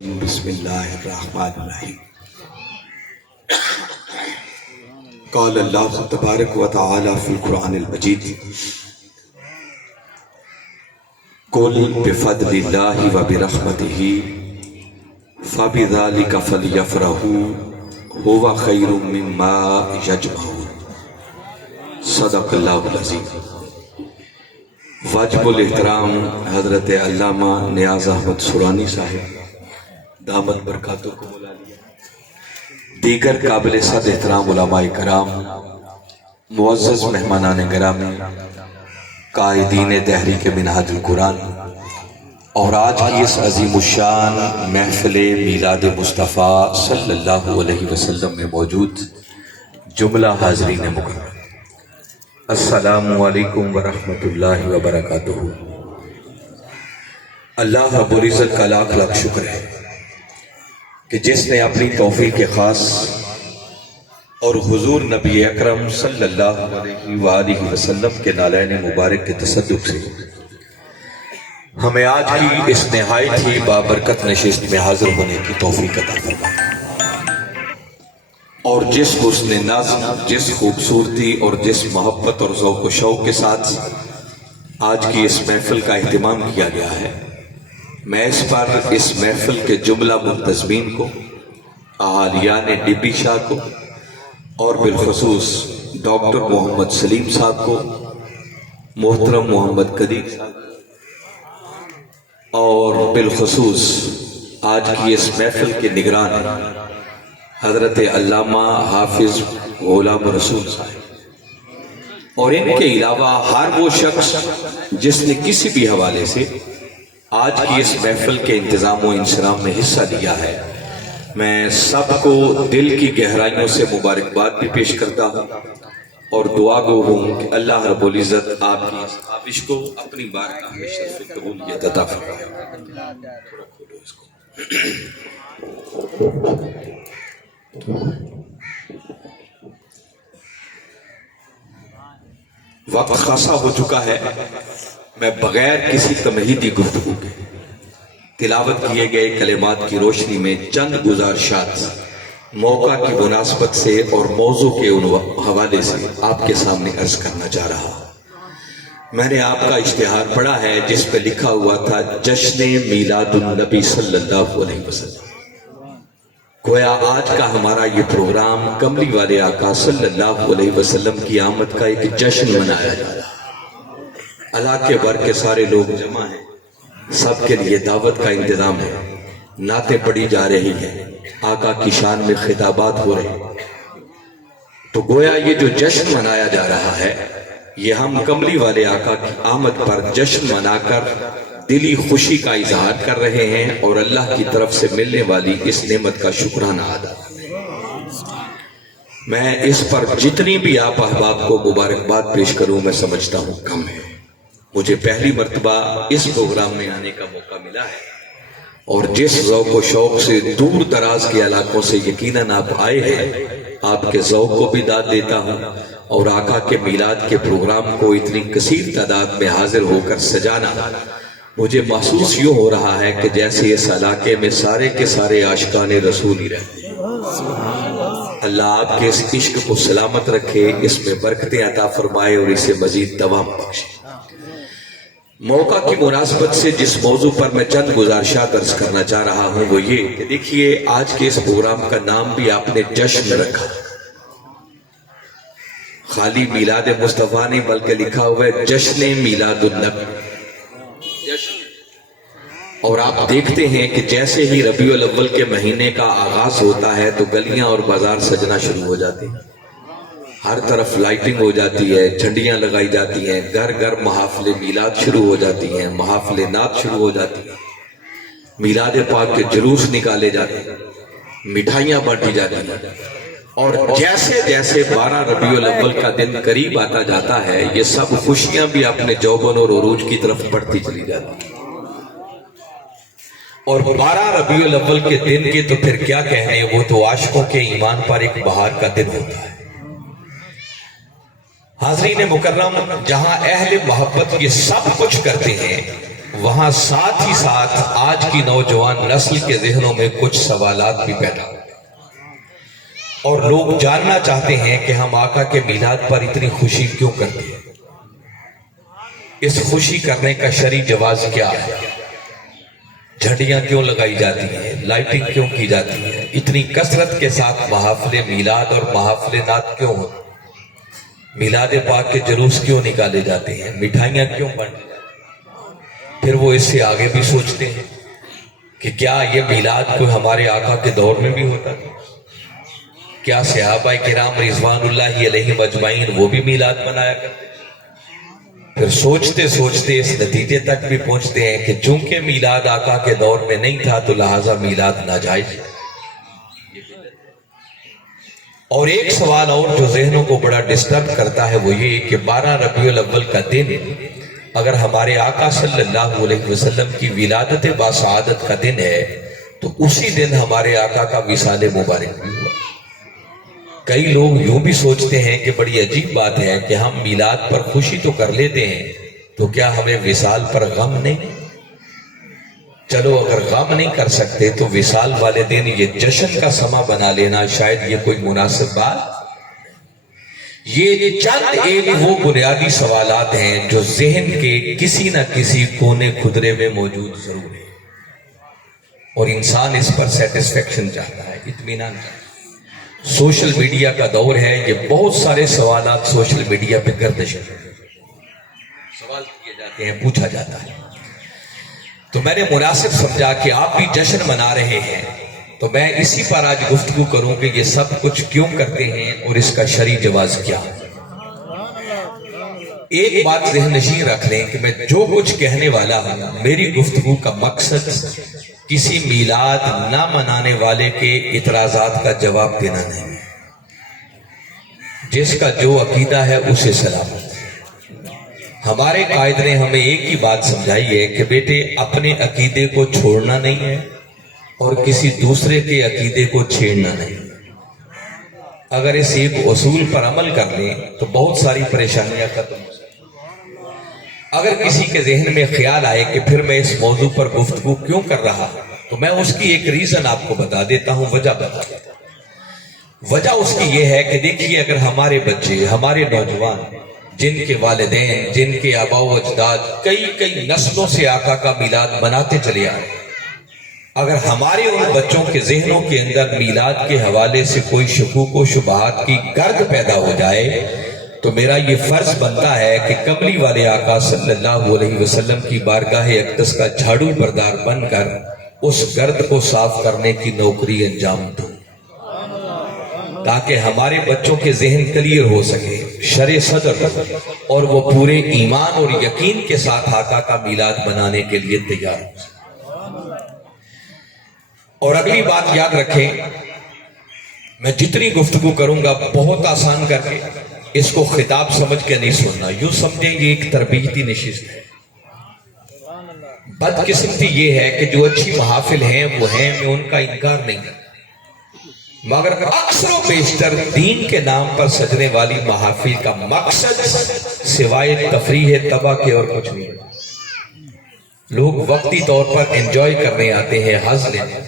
بسم اللہ الرحمن الرحیم قال اللہ تبارک و تعالی فی القرآن المجید قل بفضل اللہ و برحمتہ فبذلک فلیفرحوا هو خیر مما یجمعون صدق اللہ العظیم۔ واجب الاحترام حضرت علامہ نیاز احمد سورانی صاحب دامت برکاتوں کو بلا لیا، دیگر قابل صد احترام علماء کرام، معزز مہمانان گرامی، قائدین تحریک منہاج القرآن اور آج کی اس عظیم الشان محفل میلاد مصطفیٰ صلی اللہ علیہ وسلم میں موجود جملہ حاضرین مکرم، السلام علیکم ورحمۃ اللہ وبرکاتہ۔ اللہ رب العزت کا لاکھ لاکھ شکر ہے کہ جس نے اپنی توفیق خاص اور حضور نبی اکرم صلی اللہ علیہ وآلہ وسلم کے نالین مبارک کے تصدق سے ہمیں آج کی اس نہایت ہی بابرکت نشست میں حاضر ہونے کی توفیق عطا فرمائے، اور جس حسن نظم، جس خوبصورتی اور جس محبت اور ذوق و شوق کے ساتھ آج کی اس محفل کا اہتمام کیا گیا ہے، میں اس پر اس محفل کے جملہ منتظمین کو، اہالیان ڈبی شاہ کو، اور بالخصوص ڈاکٹر محمد سلیم صاحب کو، محترم محمد قدیر صاحب اور بالخصوص آج کی اس محفل کے نگران حضرت علامہ حافظ غلام رسول صاحب اور ان کے علاوہ ہر وہ شخص جس نے کسی بھی حوالے سے آج کی اس محفل کے انتظام و انصرام میں حصہ لیا ہے، میں سب کو دل کی گہرائیوں سے مبارکباد بھی پیش کرتا ہوں اور دعا گو ہوں کہ اللہ رب العزت آپ کی اس کاوش کو اپنی بارگاہ میں شرف قبولیت عطا فرمائے۔ وقت خاصا ہو چکا ہے، میں بغیر کسی تمہیدی گفتگو کے تلاوت کیے گئے کلمات کی روشنی میں چند گزارشات موقع کی مناسبت سے اور موضوع کے حوالے سے آپ کے سامنے عرض کرنا چاہ رہا ہوں۔ میں نے آپ کا اشتہار پڑھا ہے جس پہ لکھا ہوا تھا جشن میلاد النبی صلی اللہ علیہ وسلم۔ گویا آج کا ہمارا یہ پروگرام کملی والے آقا صلی اللہ علیہ وسلم کی آمد کا ایک جشن منایا جا رہا ہے۔ اللہ کے بر کے سارے لوگ جمع ہیں، سب کے لیے دعوت کا انتظام ہے، نعتیں پڑھی جا رہی ہیں، آقا کی شان میں خطابات ہو رہے ہیں، تو گویا یہ جو جشن منایا جا رہا ہے یہ ہم کملی والے آقا کی آمد پر جشن منا کر دلی خوشی کا اظہار کر رہے ہیں اور اللہ کی طرف سے ملنے والی اس نعمت کا شکرانہ ادا کر رہے ہیں۔ میں اس پر جتنی بھی آپ احباب کو مبارکباد پیش کروں میں سمجھتا ہوں کم ہے۔ مجھے پہلی مرتبہ اس پروگرام میں آنے کا موقع ملا ہے اور جس ذوق و شوق سے دور دراز کے علاقوں سے یقیناً آپ آئے ہیں، آپ کے ذوق کو بھی داد دیتا ہوں اور آقا کے میلاد کے پروگرام کو اتنی کثیر تعداد میں حاضر ہو کر سجانا مجھے محسوس یوں ہو رہا ہے کہ جیسے اس علاقے میں سارے کے سارے عاشقان رسول ہی رہتے ہیں۔ اللہ آپ کے اس عشق کو سلامت رکھے، اس میں برکتیں عطا فرمائے اور اسے مزید دوام بخشے۔ موقع کی مناسبت سے جس موضوع پر میں چند گزارشات عرض کرنا چاہ رہا ہوں وہ یہ کہ دیکھیے آج کے اس پروگرام کا نام بھی آپ نے جشن رکھا، خالی میلاد مصطفیٰ نہیں بلکہ لکھا ہوا ہے جشن میلاد النبی۔ اور آپ دیکھتے ہیں کہ جیسے ہی ربیع الاول کے مہینے کا آغاز ہوتا ہے تو گلیاں اور بازار سجنا شروع ہو جاتے ہیں، ہر طرف لائٹنگ ہو جاتی ہے، جھنڈیاں لگائی جاتی ہیں، گھر گھر محافل میلاد شروع ہو جاتی ہیں، محافل نعت شروع ہو جاتی ہیں، میلاد پاک کے جلوس نکالے جاتے ہیں، مٹھائیاں بانٹی جاتی ہیں، اور جیسے جیسے 12 ربیع الاول کا دن قریب آتا جاتا ہے یہ سب خوشیاں بھی اپنے جوبن اور عروج کی طرف بڑھتی چلی جاتی ہیں، اور 12 ربیع الاول کے دن کی تو پھر کیا کہنے، وہ تو عاشقوں کے ایمان پر ایک بہار کا دن ہوتا ہے۔ حاضرین مکرم، جہاں اہل محبت یہ سب کچھ کرتے ہیں وہاں ساتھ ہی ساتھ آج کی نوجوان نسل کے ذہنوں میں کچھ سوالات بھی پیدا ہوتے ہیں اور لوگ جاننا چاہتے ہیں کہ ہم آقا کے میلاد پر اتنی خوشی کیوں کرتے ہیں، اس خوشی کرنے کا شرعی جواز کیا ہے، جھنڈیاں کیوں لگائی جاتی ہیں، لائٹنگ کیوں کی جاتی ہے، اتنی کثرت کے ساتھ محافل میلاد اور محافل نعت کیوں ہوتے ہیں، میلاد پاک کے جلوس کیوں نکالے جاتے ہیں، مٹھائیاں کیوں بانٹی جاتی ہیں۔ پھر وہ اس سے آگے بھی سوچتے ہیں کہ کیا یہ میلاد کوئی ہمارے آقا کے دور میں بھی ہوتا تھا، کیا صحابہ کرام رضوان اللہ علیہم اجمعین وہ بھی میلاد منایا کرتے؟ پھر سوچتے سوچتے اس نتیجے تک بھی پہنچتے ہیں کہ چونکہ میلاد آقا کے دور میں نہیں تھا تو لہٰذا میلاد ناجائز ہے۔ اور ایک سوال اور جو ذہنوں کو بڑا ڈسٹرب کرتا ہے وہ یہ کہ 12 ربیع الاول کا دن اگر ہمارے آقا صلی اللہ علیہ وسلم کی ولادت باسعادت کا دن ہے تو اسی دن ہمارے آقا کا وصال مبارک بھی ہوا۔ کئی لوگ یوں بھی سوچتے ہیں کہ بڑی عجیب بات ہے کہ ہم میلاد پر خوشی تو کر لیتے ہیں تو کیا ہمیں وصال پر غم نہیں؟ چلو اگر غم نہیں کر سکتے تو وصال والے دن یہ جشن کا سما بنا لینا شاید یہ کوئی مناسب بات۔ یہ چند ایک وہ بنیادی سوالات ہیں جو ذہن کے کسی نہ کسی کونے خدرے میں موجود ضرور ہے اور انسان اس پر سیٹسفیکشن چاہتا ہے، اطمینان چاہتا ہے۔ سوشل میڈیا کا دور ہے، یہ بہت سارے سوالات سوشل میڈیا پہ گردش ہے، سوال کیے جاتے ہیں، پوچھا جاتا ہے، تو میں نے مناسب سمجھا کہ آپ بھی جشن منا رہے ہیں تو میں اسی پر آج گفتگو کروں کہ یہ سب کچھ کیوں کرتے ہیں اور اس کا شرعی جواز کیا ہے۔ ایک بات ذہن نشین رکھ لیں کہ میں جو کچھ کہنے والا ہوں میری گفتگو کا مقصد کسی میلاد نہ منانے والے کے اعتراضات کا جواب دینا نہیں ہے، جس کا جو عقیدہ ہے اسے سلامت۔ ہمارے قائد نے ہمیں ایک ہی بات سمجھائی ہے کہ بیٹے اپنے عقیدے کو چھوڑنا نہیں ہے اور کسی دوسرے کے عقیدے کو چھیڑنا نہیں۔ اگر اس ایک اصول پر عمل کر لیں تو بہت ساری پریشانیاں ختم ہو سکتی ہیں۔ اگر کسی کے ذہن میں خیال آئے کہ پھر میں اس موضوع پر گفتگو کیوں کر رہا تو میں اس کی ایک ریزن آپ کو بتا دیتا ہوں، وجہ بتا دیتا ہوں۔ وجہ اس کی یہ ہے کہ دیکھیے اگر ہمارے بچے، ہمارے نوجوان جن کے والدین، جن کے آباء و اجداد کئی نسلوں سے آقا کا میلاد مناتے چلے آئے، اگر ہمارے ان بچوں کے ذہنوں کے اندر میلاد کے حوالے سے کوئی شکوک و شبہات کی گرد پیدا ہو جائے تو میرا یہ فرض بنتا ہے کہ کملی والے آقا صلی اللہ علیہ وسلم کی بارگاہ اقدس کا جھاڑو بردار بن کر اس گرد کو صاف کرنے کی نوکری انجام دوں، تاکہ ہمارے بچوں کے ذہن کلیئر ہو سکے، شرع صدر اور وہ پورے ایمان اور یقین کے ساتھ آقا کا میلاد منانے کے لیے تیار ہو سکے۔ اور اگلی بات یاد رکھیں، میں جتنی گفتگو کروں گا بہت آسان کر کے اس کو خطاب سمجھ کے نہیں سننا، یوں سمجھیں یہ ایک تربیتی نشست ہے۔ بدقسمتی یہ ہے کہ جو اچھی محافل ہیں وہ ہیں، میں ان کا انکار نہیں کرتا، مگر اکثر و بیشتر دین کے نام پر سجنے والی محافل کا مقصد سوائے تفریح تباہ کے اور کچھ نہیں ہے۔ لوگ وقتی طور پر انجوائے کرنے آتے ہیں، حظ لینے،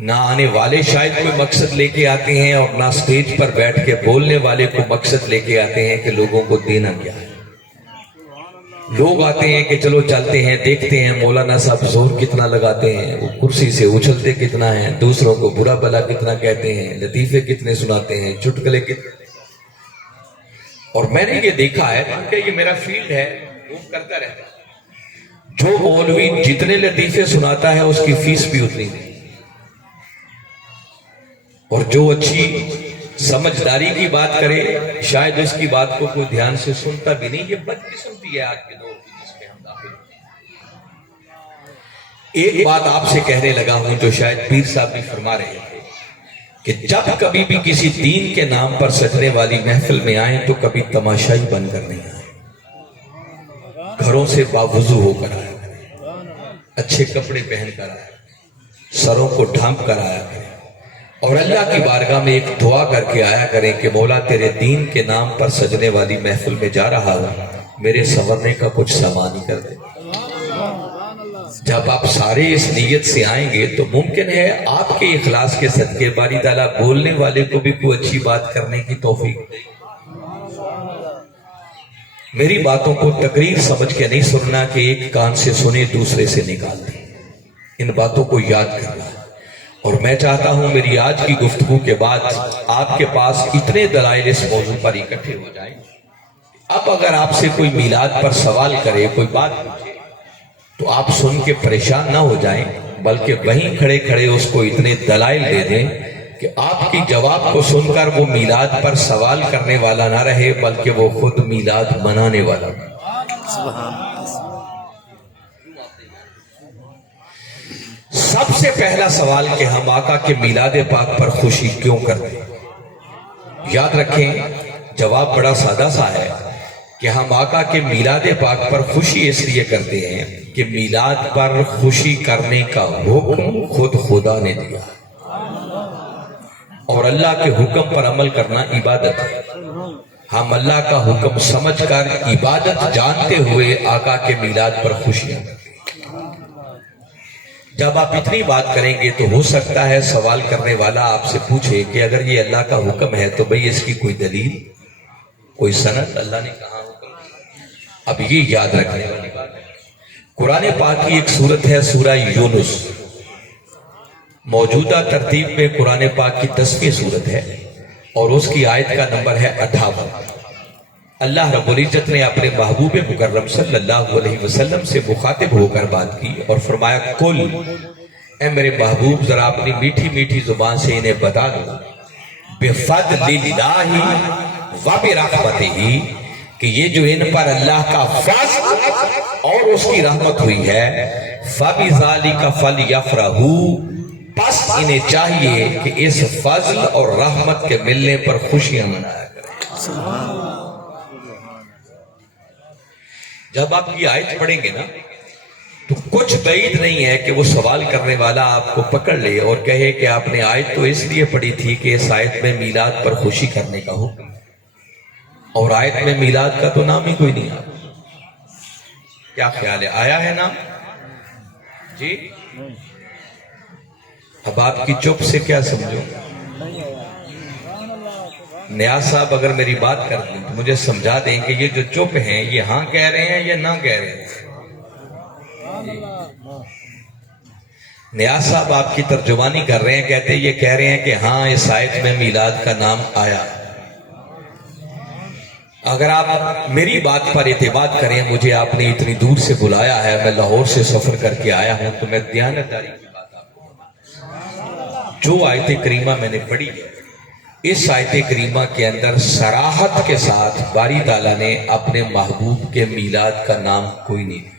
نہ آنے والے شاید کوئی مقصد لے کے آتے ہیں اور نہ سٹیج پر بیٹھ کے بولنے والے کو مقصد لے کے آتے ہیں کہ لوگوں کو دینا کیا ہے۔ لوگ آتے ہیں کہ چلو چلتے ہیں، دیکھتے ہیں مولانا صاحب زور کتنا لگاتے ہیں، وہ کرسی سے اچھلتے کتنا ہیں، دوسروں کو برا بھلا کتنا کہتے ہیں، لطیفے کتنے سناتے ہیں، چٹکلے کتنے۔ اور میں نے یہ دیکھا ہے کیونکہ یہ میرا فیلڈ ہے، وہ کرتا رہتا ہے، جو مولوی جتنے لطیفے سناتا ہے اس کی فیس بھی اتنی نہیں، اور جو اچھی سمجھداری کی بات کرے شاید اس کی بات کو کوئی دھیان سے سنتا بھی نہیں۔ یہ بدقسمتی ہے آج کے دور کی جس میں ہم داخل ہیں۔ ایک بات آپ سے کہنے لگا ہوں جو شاید پیر صاحب بھی فرما رہے تھے کہ جب کبھی بھی کسی دین کے نام پر سجنے والی محفل میں آئیں تو کبھی تماشائی بن کر نہیں آئیں، گھروں سے باوضو ہو کر آیا کریں، اچھے کپڑے پہن کر آیا کریں، سروں کو ڈھانپ کر آیا کریں، اور اللہ کی بارگاہ میں ایک دعا کر کے آیا کریں کہ مولا تیرے دین کے نام پر سجنے والی محفل میں جا رہا ہوں، میرے سنورنے کا کچھ سامان ہی کر دے۔ جب آپ سارے اس نیت سے آئیں گے تو ممکن ہے آپ کے اخلاص کے صدقے باری تعالیٰ بولنے والے کو بھی کوئی اچھی بات کرنے کی توفیق دے۔ میری باتوں کو تقریر سمجھ کے نہیں سننا کہ ایک کان سے سنے دوسرے سے نکال دیں، ان باتوں کو یاد کرنا ہے۔ اور میں چاہتا ہوں میری آج کی گفتگو کے بعد آپ کے پاس اتنے دلائل اس موضوع پر اکٹھے ہو جائیں، اب اگر آپ سے کوئی میلاد پر سوال کرے، کوئی بات پوچھے، تو آپ سن کے پریشان نہ ہو جائیں، بلکہ وہیں کھڑے کھڑے اس کو اتنے دلائل دے دیں کہ آپ کی جواب کو سن کر وہ میلاد پر سوال کرنے والا نہ رہے، بلکہ وہ خود میلاد منانے والا۔ سب سے پہلا سوال کہ ہم آقا کے میلاد پاک پر خوشی کیوں کرتے ہیں؟ یاد رکھیں جواب بڑا سادہ سا ہے کہ ہم آقا کے میلاد پاک پر خوشی اس لیے کرتے ہیں کہ میلاد پر خوشی کرنے کا حکم خود خدا نے دیا، اور اللہ کے حکم پر عمل کرنا عبادت ہے۔ ہم اللہ کا حکم سمجھ کر عبادت جانتے ہوئے آقا کے میلاد پر خوشیاں کرتے ہیں۔ جب آپ اتنی بات کریں گے تو ہو سکتا ہے سوال کرنے والا آپ سے پوچھے کہ اگر یہ اللہ کا حکم ہے تو بھئی اس کی کوئی دلیل، کوئی سند، اللہ نے کہاں حکم دیا؟ اب یہ یاد رکھنے والی بات ہے، قرآن پاک کی ایک سورت ہے سورہ یونس، موجودہ ترتیب میں قرآن پاک کی 10ویں سورت ہے اور اس کی آیت کا نمبر ہے 58۔ اللہ رب العزت نے اپنے محبوب مکرم صلی اللہ علیہ وسلم سے مخاطب ہو کر بات کی اور فرمایا کل، اے میرے محبوب ذرا اپنی میٹھی میٹھی زبان سے انہیں بتا دو، بفضل اللہ و برحمتہ، کہ یہ جو ان پر اللہ کا فضل اور اس کی رحمت ہوئی ہے، فَبِذَلِكَ فَلْيَفْرَحُوا، پس انہیں چاہیے کہ اس فضل اور رحمت کے ملنے پر خوشیاں منایا کریں۔ جب آپ یہ آیت پڑھیں گے نا تو کچھ بعید نہیں ہے کہ وہ سوال کرنے والا آپ کو پکڑ لے اور کہے کہ آپ نے آیت تو اس لیے پڑھی تھی کہ اس آیت میں میلاد پر خوشی کرنے کا حکم ہے، اور آیت میں میلاد کا تو نام ہی کوئی نہیں آیا۔ کیا خیال ہے، آیا ہے نام؟ جی اب آپ کی چپ سے کیا سمجھو؟ نیاز صاحب اگر میری بات کر دیں تو مجھے سمجھا دیں کہ یہ جو چپ ہیں یہ ہاں کہہ رہے ہیں یا نہ کہہ رہے ہیں؟ نیاز صاحب آپ کی ترجمانی کر رہے ہیں، کہتے یہ کہہ رہے ہیں کہ ہاں اس آیت میں میلاد کا نام آیا۔ اگر آپ میری بات پر اعتماد کریں، مجھے آپ نے اتنی دور سے بلایا ہے، میں لاہور سے سفر کر کے آیا ہوں، تو میں دیانتداری کی بات آپ کو، جو آیت کریمہ میں نے پڑھی ہے، اس آیت کریمہ کے اندر صراحت کے ساتھ باری تعالیٰ نے اپنے محبوب کے میلاد کا نام کوئی نہیں دیا۔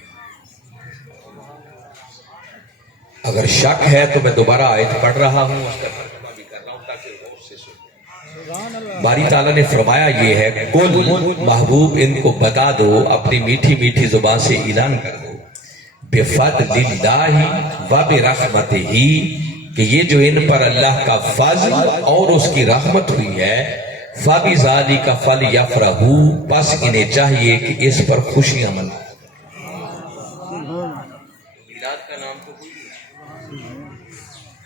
اگر شک ہے تو میں دوبارہ آیت پڑھ رہا ہوں، اس کا ترجمہ بھی کر رہا ہوں تاکہ غور سے سنیں۔ باری تعالیٰ نے فرمایا یہ ہے کل، محبوب ان کو بتا دو، اپنی میٹھی میٹھی زبان سے اعلان کر دو، بفضل اللہ و برحمتہ، کہ یہ جو ان پر اللہ کا فضل اور اس کی رحمت ہوئی ہے، فَبِذَلِكَ فَلْيَفْرَحُوا، پس انہیں چاہیے کہ اس پر خوشیاں منائیں۔ میلاد کا نام تو کوئی نہیں۔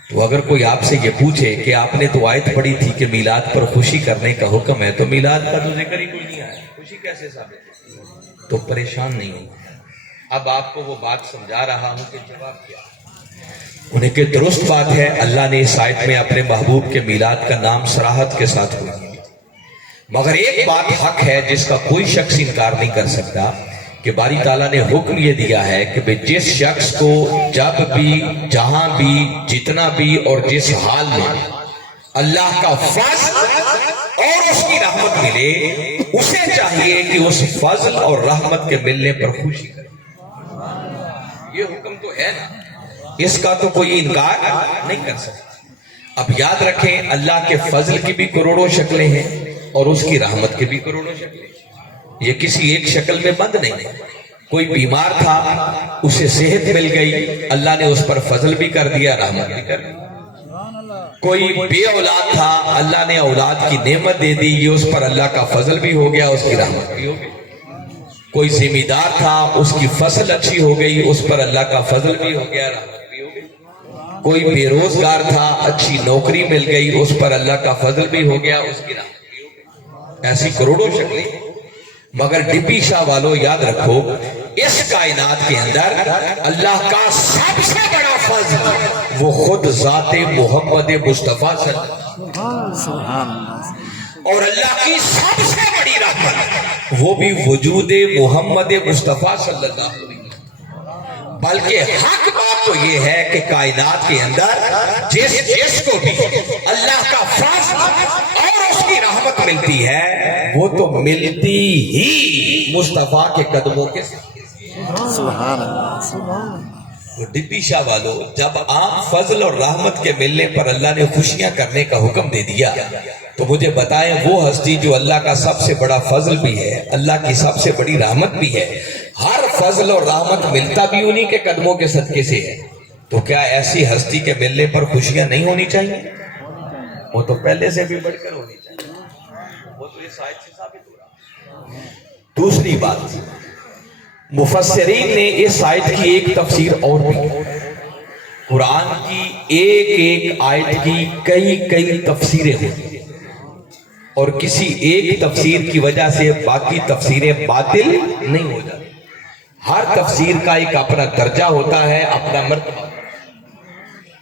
تو اگر کوئی آپ سے یہ پوچھے کہ آپ نے تو آیت پڑھی تھی کہ میلاد پر خوشی کرنے کا حکم ہے، تو میلاد کا تو ذکر ہی کوئی نہیں آیا، خوشی کیسے ثابت ہے؟ تو پریشان نہیں ہوں، اب آپ کو وہ بات سمجھا رہا ہوں کہ جواب کیا انہیں کہ درست بات ہے، اللہ نے اس آیت میں اپنے محبوب کے میلاد کا نام صراحت کے ساتھ ہوا، مگر ایک بات حق ہے جس کا کوئی شخص انکار نہیں کر سکتا کہ باری تعالیٰ نے حکم یہ دیا ہے کہ جس شخص کو جب بھی، جہاں بھی، جتنا بھی اور جس حال میں اللہ کا فضل اور اس کی رحمت ملے، اسے چاہیے کہ اس فضل اور رحمت کے ملنے پر خوشی کرے۔ یہ حکم تو ہے نا، اس کا تو کوئی انکار نہیں کر سکتا۔ اب یاد رکھیں اللہ کے فضل کی بھی کروڑوں شکلیں ہیں اور اس کی رحمت کی بھی کروڑوں شکلیں، یہ کسی ایک شکل میں بند نہیں ہے۔ کوئی بیمار تھا، اسے صحت مل گئی، اللہ نے اس پر فضل بھی کر دیا، رحمت بھی کر دی۔ کوئی بے اولاد تھا، اللہ نے اولاد کی نعمت دے دی، یہ اس پر اللہ کا فضل بھی ہو گیا، اس کی رحمت بھی ہو گئی۔ کوئی زمیندار تھا، اس کی فصل اچھی ہو گئی، اس پر اللہ کا فضل بھی ہو گیا، رحمت بھی ہو گئی۔ کوئی بے روزگار تھا، اچھی نوکری مل گئی، اس پر اللہ کا فضل بھی ہو گیا، اس کی رحمت بھی ہو گئی۔ ایسی کروڑوں شکلیں، مگر ڈپی شاہ والوں یاد رکھو، اس کائنات کے اندر اللہ کا سب سے بڑا فضل وہ خود ذات محمد مصطفیٰ صلی اللہ علیہ وسلم، اور اللہ کی سب سے بڑی رحمت وہ بھی وجود محمد مصطفیٰ صلی اللہ علیہ وسلم۔ بلکہ حق بات تو یہ ہے کہ کائنات کے اندر جس کو بھی اللہ کا فضل اور اس کی رحمت ملتی ہے، وہ تو ملتی ہی مصطفیٰ کے قدموں کے سبحان اللہ۔ ڈپی شاہ والو، جب عام فضل اور رحمت کے ملنے پر اللہ نے خوشیاں کرنے کا حکم دے دیا، تو مجھے بتائیں وہ ہستی جو اللہ کا سب سے بڑا فضل بھی ہے، اللہ کی سب سے بڑی رحمت بھی ہے، ہر فضل اور رحمت ملتا بھی انہی کے قدموں کے صدقے سے ہے، تو کیا ایسی ہستی کے ملنے پر خوشیاں نہیں ہونی چاہیے؟ وہ تو پہلے سے بھی بڑھ کر ہونی چاہیے، وہ تو اس آیت سے ثابت ہو رہا۔ دوسری بات، مفسرین نے اس آیت کی ایک تفسیر اور بھی، قرآن کی ایک ایک آیت کی کئی تفسیریں ہوتی ہیں، اور کسی ایک تفسیر کی وجہ سے باقی تفسیریں باطل نہیں ہو جاتی۔ ہر تفسیر کا ایک اپنا درجہ ہوتا ہے، اپنا مرتبہ۔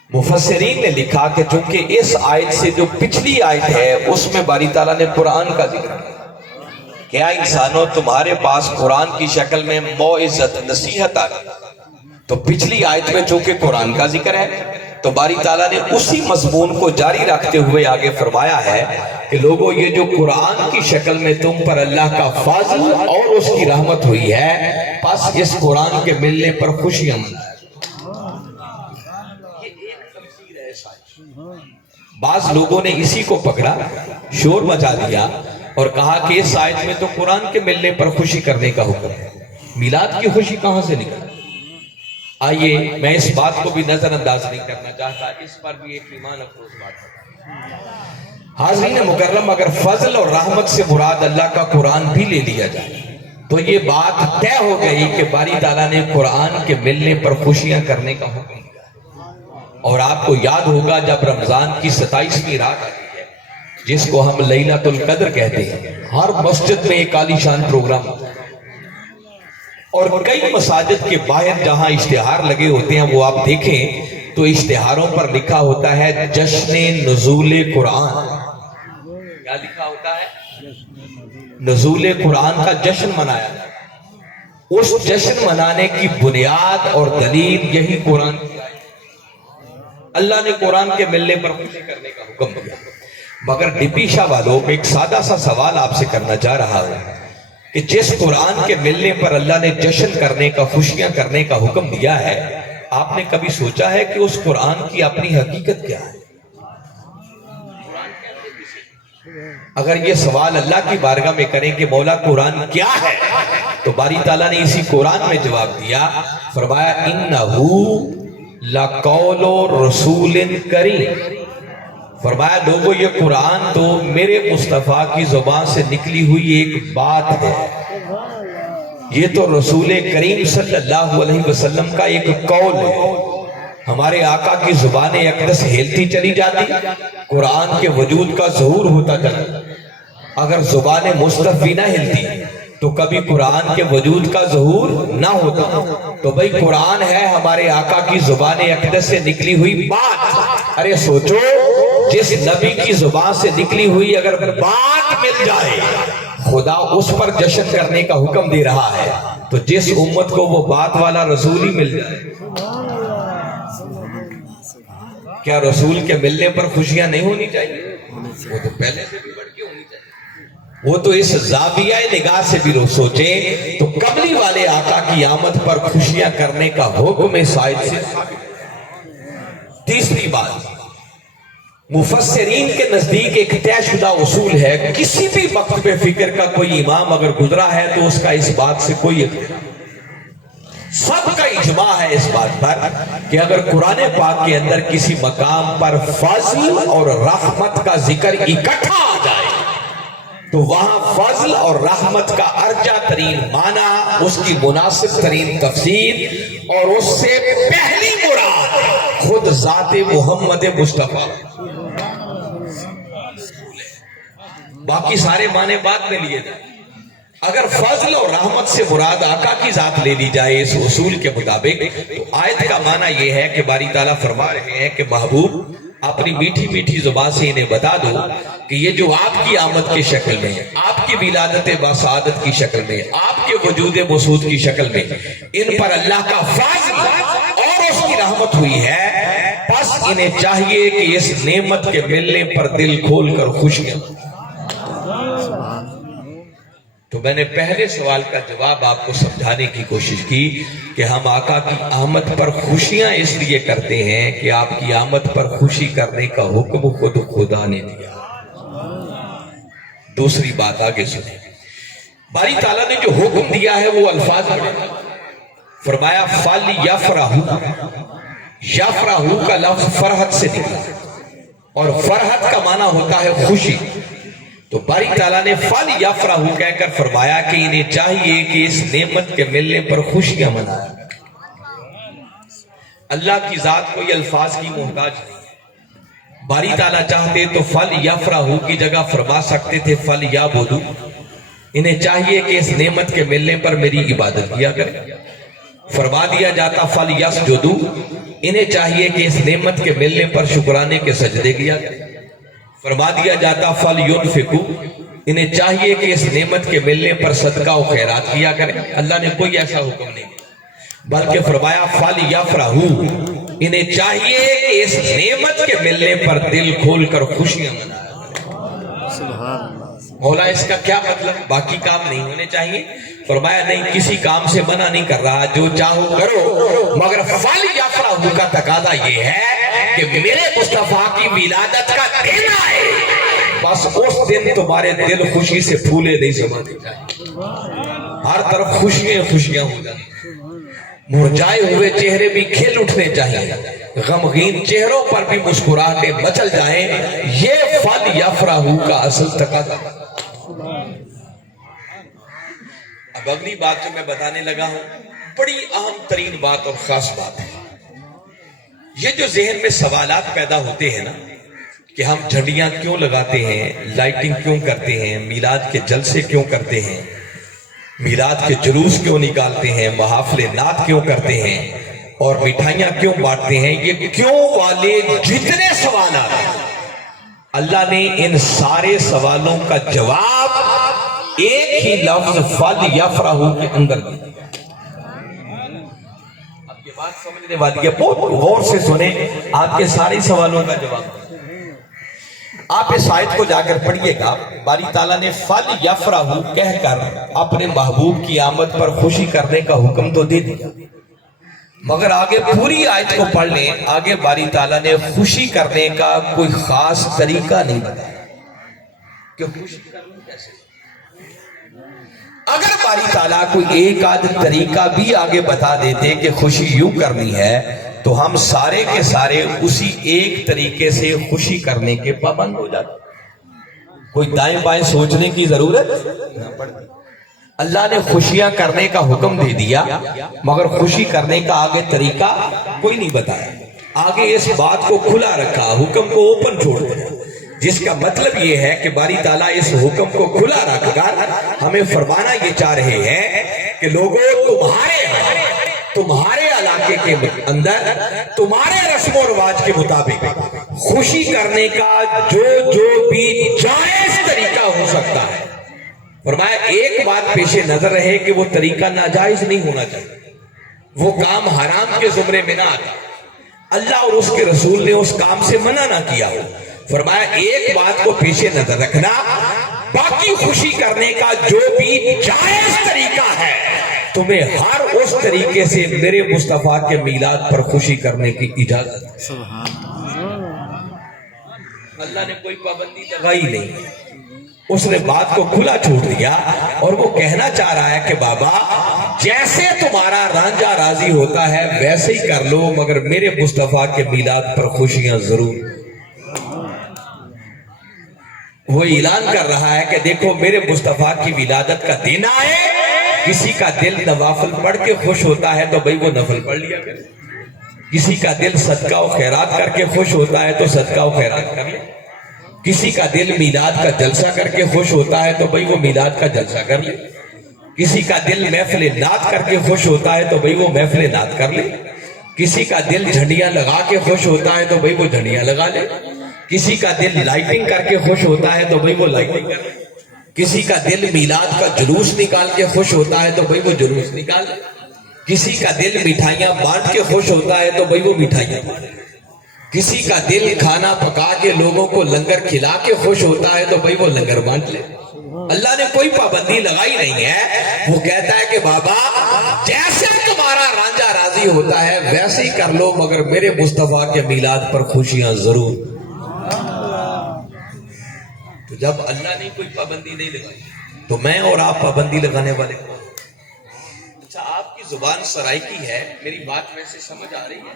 مفسرین نے لکھا کہ چونکہ اس آیت سے جو پچھلی آیت ہے اس میں باری تعالیٰ نے قرآن کا ذکر کیا، کیا انسانوں تمہارے پاس قرآن کی شکل میں موعظت نصیحت آ گئی، تو پچھلی آیت میں چونکہ قرآن کا ذکر ہے تو باری تعالیٰ نے اسی مضمون کو جاری رکھتے ہوئے آگے فرمایا ہے کہ لوگوں، یہ جو قرآن کی شکل میں تم پر اللہ کا فضل اور اس کی رحمت ہوئی ہے، پس اس قرآن کے ملنے پر خوشیاں منائیں۔ یہ ایک تفسیر ہے اس آیت کی۔ بعض لوگوں نے اسی کو پکڑا، شور مچا دیا اور کہا کہ اس آیت میں تو قرآن کے ملنے پر خوشی کرنے کا حکم ہے، میلاد کی خوشی کہاں سے نکلا؟ آئیے میں اس بات کو بھی نظر انداز نہیں کرنا چاہتا، اس پر بھی ایک ایمان افروز بات ہے۔ حاضرین مکرم، اگر فضل اور رحمت سے مراد اللہ کا قرآن بھی لے لیا جائے تو یہ بات طے ہو گئی کہ باری تعالیٰ نے قرآن کے ملنے پر خوشیاں کرنے کا حکم دیا۔ اور آپ کو یاد ہوگا جب رمضان کی 27ویں رات آتی ہے، جس کو ہم لیلۃ القدر کہتے ہیں، ہر مسجد میں ایک عالی شان پروگرام ہوتا ہے، اور کئی مساجد کے باہر جہاں اشتہار لگے ہوتے ہیں وہ آپ دیکھیں تو اشتہاروں پر لکھا ہوتا ہے جشن نزول قرآن۔ کیا لکھا ہوتا ہے؟ نزول قرآن کا جشن منایا جائے۔ اس جشن منانے کی بنیاد اور دلیل یہی قرآن کی آیت ہے۔ اللہ نے قرآن کے ملنے پر خوشی کرنے کا حکم دیا۔ مگر ڈپی شاہ والوں، میں ایک سادہ سا سوال آپ سے کرنا چاہ رہا ہوں کہ جس قرآن کے ملنے پر اللہ نے جشن کرنے کا، خوشیاں کرنے کا حکم دیا ہے، آپ نے کبھی سوچا ہے کہ اس قرآن کی اپنی حقیقت کیا ہے؟ اگر یہ سوال اللہ کی بارگاہ میں کریں کہ مولا قرآن کیا ہے، تو باری تعالیٰ نے اسی قرآن میں جواب دیا، فرمایا اِنَّهُ لَقَوْلُ رَسُولٍ کریم۔ فرمایا لوگوں، یہ قرآن تو میرے مصطفیٰ کی زبان سے نکلی ہوئی ایک بات ہے، یہ تو رسول کریم صلی اللہ علیہ وسلم کا ایک قول ہے۔ ہمارے آقا کی زبان اقدس ہلتی چلی جاتی، قرآن کے وجود کا ظہور ہوتا چلا۔ اگر زبان مصطفی نہ ہلتی تو کبھی قرآن کے وجود کا ظہور نہ ہوتا۔ تو بھئی قرآن ہے ہمارے آقا کی زبان اقدس سے نکلی ہوئی بات۔ ارے سوچو، جس نبی کی زبان سے نکلی ہوئی اگر بات مل جائے، خدا اس پر جشن کرنے کا حکم دے رہا ہے، تو جس امت کو وہ بات والا رسول ہی مل جائے، کیا رسول کے ملنے پر خوشیاں نہیں ہونی چاہیے؟ وہ تو پہلے سے بھی بڑھ کے ہونی چاہیے۔ وہ تو اس زاویہ نگاہ سے بھی سوچیں تو کملی والے آقا کی آمد پر خوشیاں کرنے کا حکم اس آیت سے ثابت ہے۔ تیسری بات، مفسرین کے نزدیک ایک طے شدہ اصول ہے، کسی بھی وقت پہ فکر کا کوئی امام اگر گزرا ہے تو اس کا اس بات سے کوئی اختلاف، سب کا اجماع ہے اس بات پر کہ اگر قرآن پاک کے اندر کسی مقام پر فضل اور رحمت کا ذکر اکٹھا آ جائے تو وہاں فضل اور رحمت کا ارجا ترین معنی، اس کی مناسب ترین تفسیر اور اس سے پہلی مراد خود ذات محمد مصطفیٰ، باقی سارے معنی بعد میں لیے جائیں۔ اگر فضل اور رحمت سے مراد آقا کی ذات لے لی جائے اس اصول کے مطابق، تو آیت کا معنی یہ ہے کہ باری تعالیٰ فرما رہے ہیں کہ محبوب اپنی میٹھی میٹھی زبان سے انہیں بتا دو کہ یہ جو آپ کی آمد کی شکل میں، آپ کی ولادت باسعادت کی شکل میں، آپ کے وجود مسعود کی شکل میں ان پر اللہ کا فضل اور اس کی رحمت ہوئی ہے، پس انہیں چاہیے کہ اس نعمت کے ملنے پر دل کھول کر خوشیاں۔ تو میں نے پہلے سوال کا جواب آپ کو سمجھانے کی کوشش کی کہ ہم آقا کی آمد پر خوشیاں اس لیے کرتے ہیں کہ آپ کی آمد پر خوشی کرنے کا حکم خود خدا نے دیا۔ دوسری بات آگے سنیں، باری تعالیٰ نے جو حکم دیا ہے وہ الفاظ میں فرمایا فل یفرحوا، یفرحوا کا لفظ فرحت سے نکلا اور فرحت کا معنی ہوتا ہے خوشی۔ تو باری تعالیٰ نے فل یفرحوا کہہ کر فرمایا کہ انہیں چاہیے کہ اس نعمت کے ملنے پر خوشیاں منائیں۔ اللہ کی ذات کوئی الفاظ کی محتاج نہیں، باری تعالیٰ چاہتے تو فل یفرحوا کی جگہ فرما سکتے تھے فل یعبدوا، انہیں چاہیے کہ اس نعمت کے ملنے پر میری عبادت کیا کریں۔ فرما دیا جاتا فل یسجدوا، انہیں چاہیے کہ اس نعمت کے ملنے پر شکرانے کے سجدے کیا کریں۔ فرما دیا جاتا فل ينفقوا، انہیں چاہیے کہ اس نعمت کے ملنے پر صدقہ و خیرات کیا کریں۔ اللہ نے کوئی ایسا حکم نہیں دیا، بلکہ فرمایا فل یفرحوا، انہیں چاہیے کہ اس نعمت کے ملنے پر دل کھول کر خوشیاں منائیں۔ مولا اس کا کیا مطلب؟ باقی کام نہیں ہونے چاہیے؟ فرمایا نہیں، کسی کام سے منع نہیں کر رہا، جو چاہو کرو، مگر فل یفرحوا کا تقاضا یہ ہے کہ میرے مصطفیٰ کی ولادت کا دن آئے، بس اس دن تمہارے دل خوشی سے پھولے نہیں سمانے چاہیے، ہر طرف خوشیاں خوشیاں ہو جائیں، مرجھائے ہوئے چہرے بھی کھل اٹھنے چاہیے، غمگین چہروں پر بھی مسکراہٹیں مچل جائیں۔ یہ فل یفرحوا کا اصل تقاضا۔ اب اگلی بات جو میں بتانے لگا ہوں بڑی اہم ترین بات اور خاص بات ہے۔ یہ جو ذہن میں سوالات پیدا ہوتے ہیں نا کہ ہم جھنڈیاں کیوں لگاتے ہیں، لائٹنگ کیوں کرتے ہیں، میلاد کے جلسے کیوں کرتے ہیں، میلاد کے جلوس کیوں نکالتے ہیں، محافل نعت کیوں کرتے ہیں اور مٹھائیاں کیوں بانٹتے ہیں، یہ کیوں والے جتنے سوالات ہیں، اللہ نے ان سارے سوالوں کا جواب ایک ہی لفظ فل یفرحوا کے اندر دیا۔ بات سمجھنے والی ہے، بہت غور سے سنیں، آپ کے سارے سوالوں کا جواب۔ آپ اس آیت کو جا کر پڑھیے گا، باری تعالیٰ نے فل یفرحوا کہہ کر اپنے محبوب کی آمد پر خوشی کرنے کا حکم تو دے دیا، مگر آگے پوری آیت کو پڑھ لیں، آگے باری تعالیٰ نے خوشی کرنے کا کوئی خاص طریقہ نہیں بتایا کہ خوشی کروں کیسے۔ اگر باری تعالیٰ کوئی ایک آدھ طریقہ بھی آگے بتا دیتے کہ خوشی یوں کرنی ہے تو ہم سارے کے سارے اسی ایک طریقے سے خوشی کرنے کے پابند ہو جاتے، کوئی دائیں بائیں سوچنے کی ضرورت نہ پڑتی۔ اللہ نے خوشیاں کرنے کا حکم دے دیا مگر خوشی کرنے کا آگے طریقہ کوئی نہیں بتایا، آگے اس بات کو کھلا رکھا، حکم کو اوپن چھوڑ دیا، جس کا مطلب یہ ہے کہ باری تعالیٰ اس حکم کو کھلا رکھ کر ہمیں فرمانا یہ چاہ رہے ہیں کہ لوگوں تمہارے علاقے کے اندر تمہارے رسم و رواج کے مطابق خوشی کرنے کا جو بھی جائز طریقہ ہو سکتا ہے، فرمایا ایک بات پیش نظر رہے کہ وہ طریقہ ناجائز نہیں ہونا چاہیے، وہ کام حرام کے زمرے میں نہ آتا، اللہ اور اس کے رسول نے اس کام سے منع نہ کیا ہو۔ فرمایا ایک بات کو پیش نظر رکھنا، باقی خوشی کرنے کا جو بھی جائز طریقہ ہے تمہیں ہر اس طریقے سے میرے مصطفیٰ کے میلاد پر خوشی کرنے کی اجازت ہے۔ اللہ نے کوئی پابندی لگائی نہیں، اس نے بات کو کھلا چھوڑ دیا اور وہ کہنا چاہ رہا ہے کہ بابا جیسے تمہارا رانجھا راضی ہوتا ہے ویسے ہی کر لو، مگر میرے مصطفیٰ کے میلاد پر خوشیاں ضرور۔ وہ اعلان کر رہا ہے کہ دیکھو میرے مصطفیٰ کی ولادت کا دن آئے، کسی کا دل نوافل پڑھ کے خوش ہوتا ہے تو بھئی وہ نفل پڑھ لیا کرے، کسی کا دل صدقہ و خیرات کر کے خوش ہوتا ہے تو صدقہ و خیرات کر لے، کسی کا دل میلاد کا جلسہ کر کے خوش ہوتا ہے تو بھئی وہ میلاد کا جلسہ کر لے، کسی کا دل محفل نعت کر کے خوش ہوتا ہے تو بھئی وہ محفل نعت کر لے، کسی کا دل جھنڈیاں لگا کے خوش ہوتا ہے تو بھئی وہ جھنڈیاں لگا لے، کسی کا دل لائٹنگ کر کے خوش ہوتا ہے تو بھئی وہ لائٹنگ کر لے، کسی کا دل میلاد کا جلوس نکال کے خوش ہوتا ہے تو بھئی وہ جلوس نکال لے، کسی کا دل مٹھائیاں بانٹ کے خوش ہوتا ہے تو بھئی وہ مٹھائیاں بانٹ لے، کسی کا دل کھانا پکا کے لوگوں کو لنگر کھلا کے خوش ہوتا ہے تو بھئی وہ لنگر بانٹ لے۔ اللہ نے کوئی پابندی لگائی نہیں ہے، وہ کہتا ہے کہ بابا جیسے تمہارا رانجھا راضی ہوتا ہے ویسے ہی کر لو، مگر میرے مصطفیٰ کے میلاد پر خوشیاں ضرور۔ تو جب اللہ نے کوئی پابندی نہیں لگائی تو میں اور آپ پابندی لگانے والے کون؟ اچھا آپ کی زبان سرائکی ہے، میری بات ویسے سمجھ آ رہی ہے؟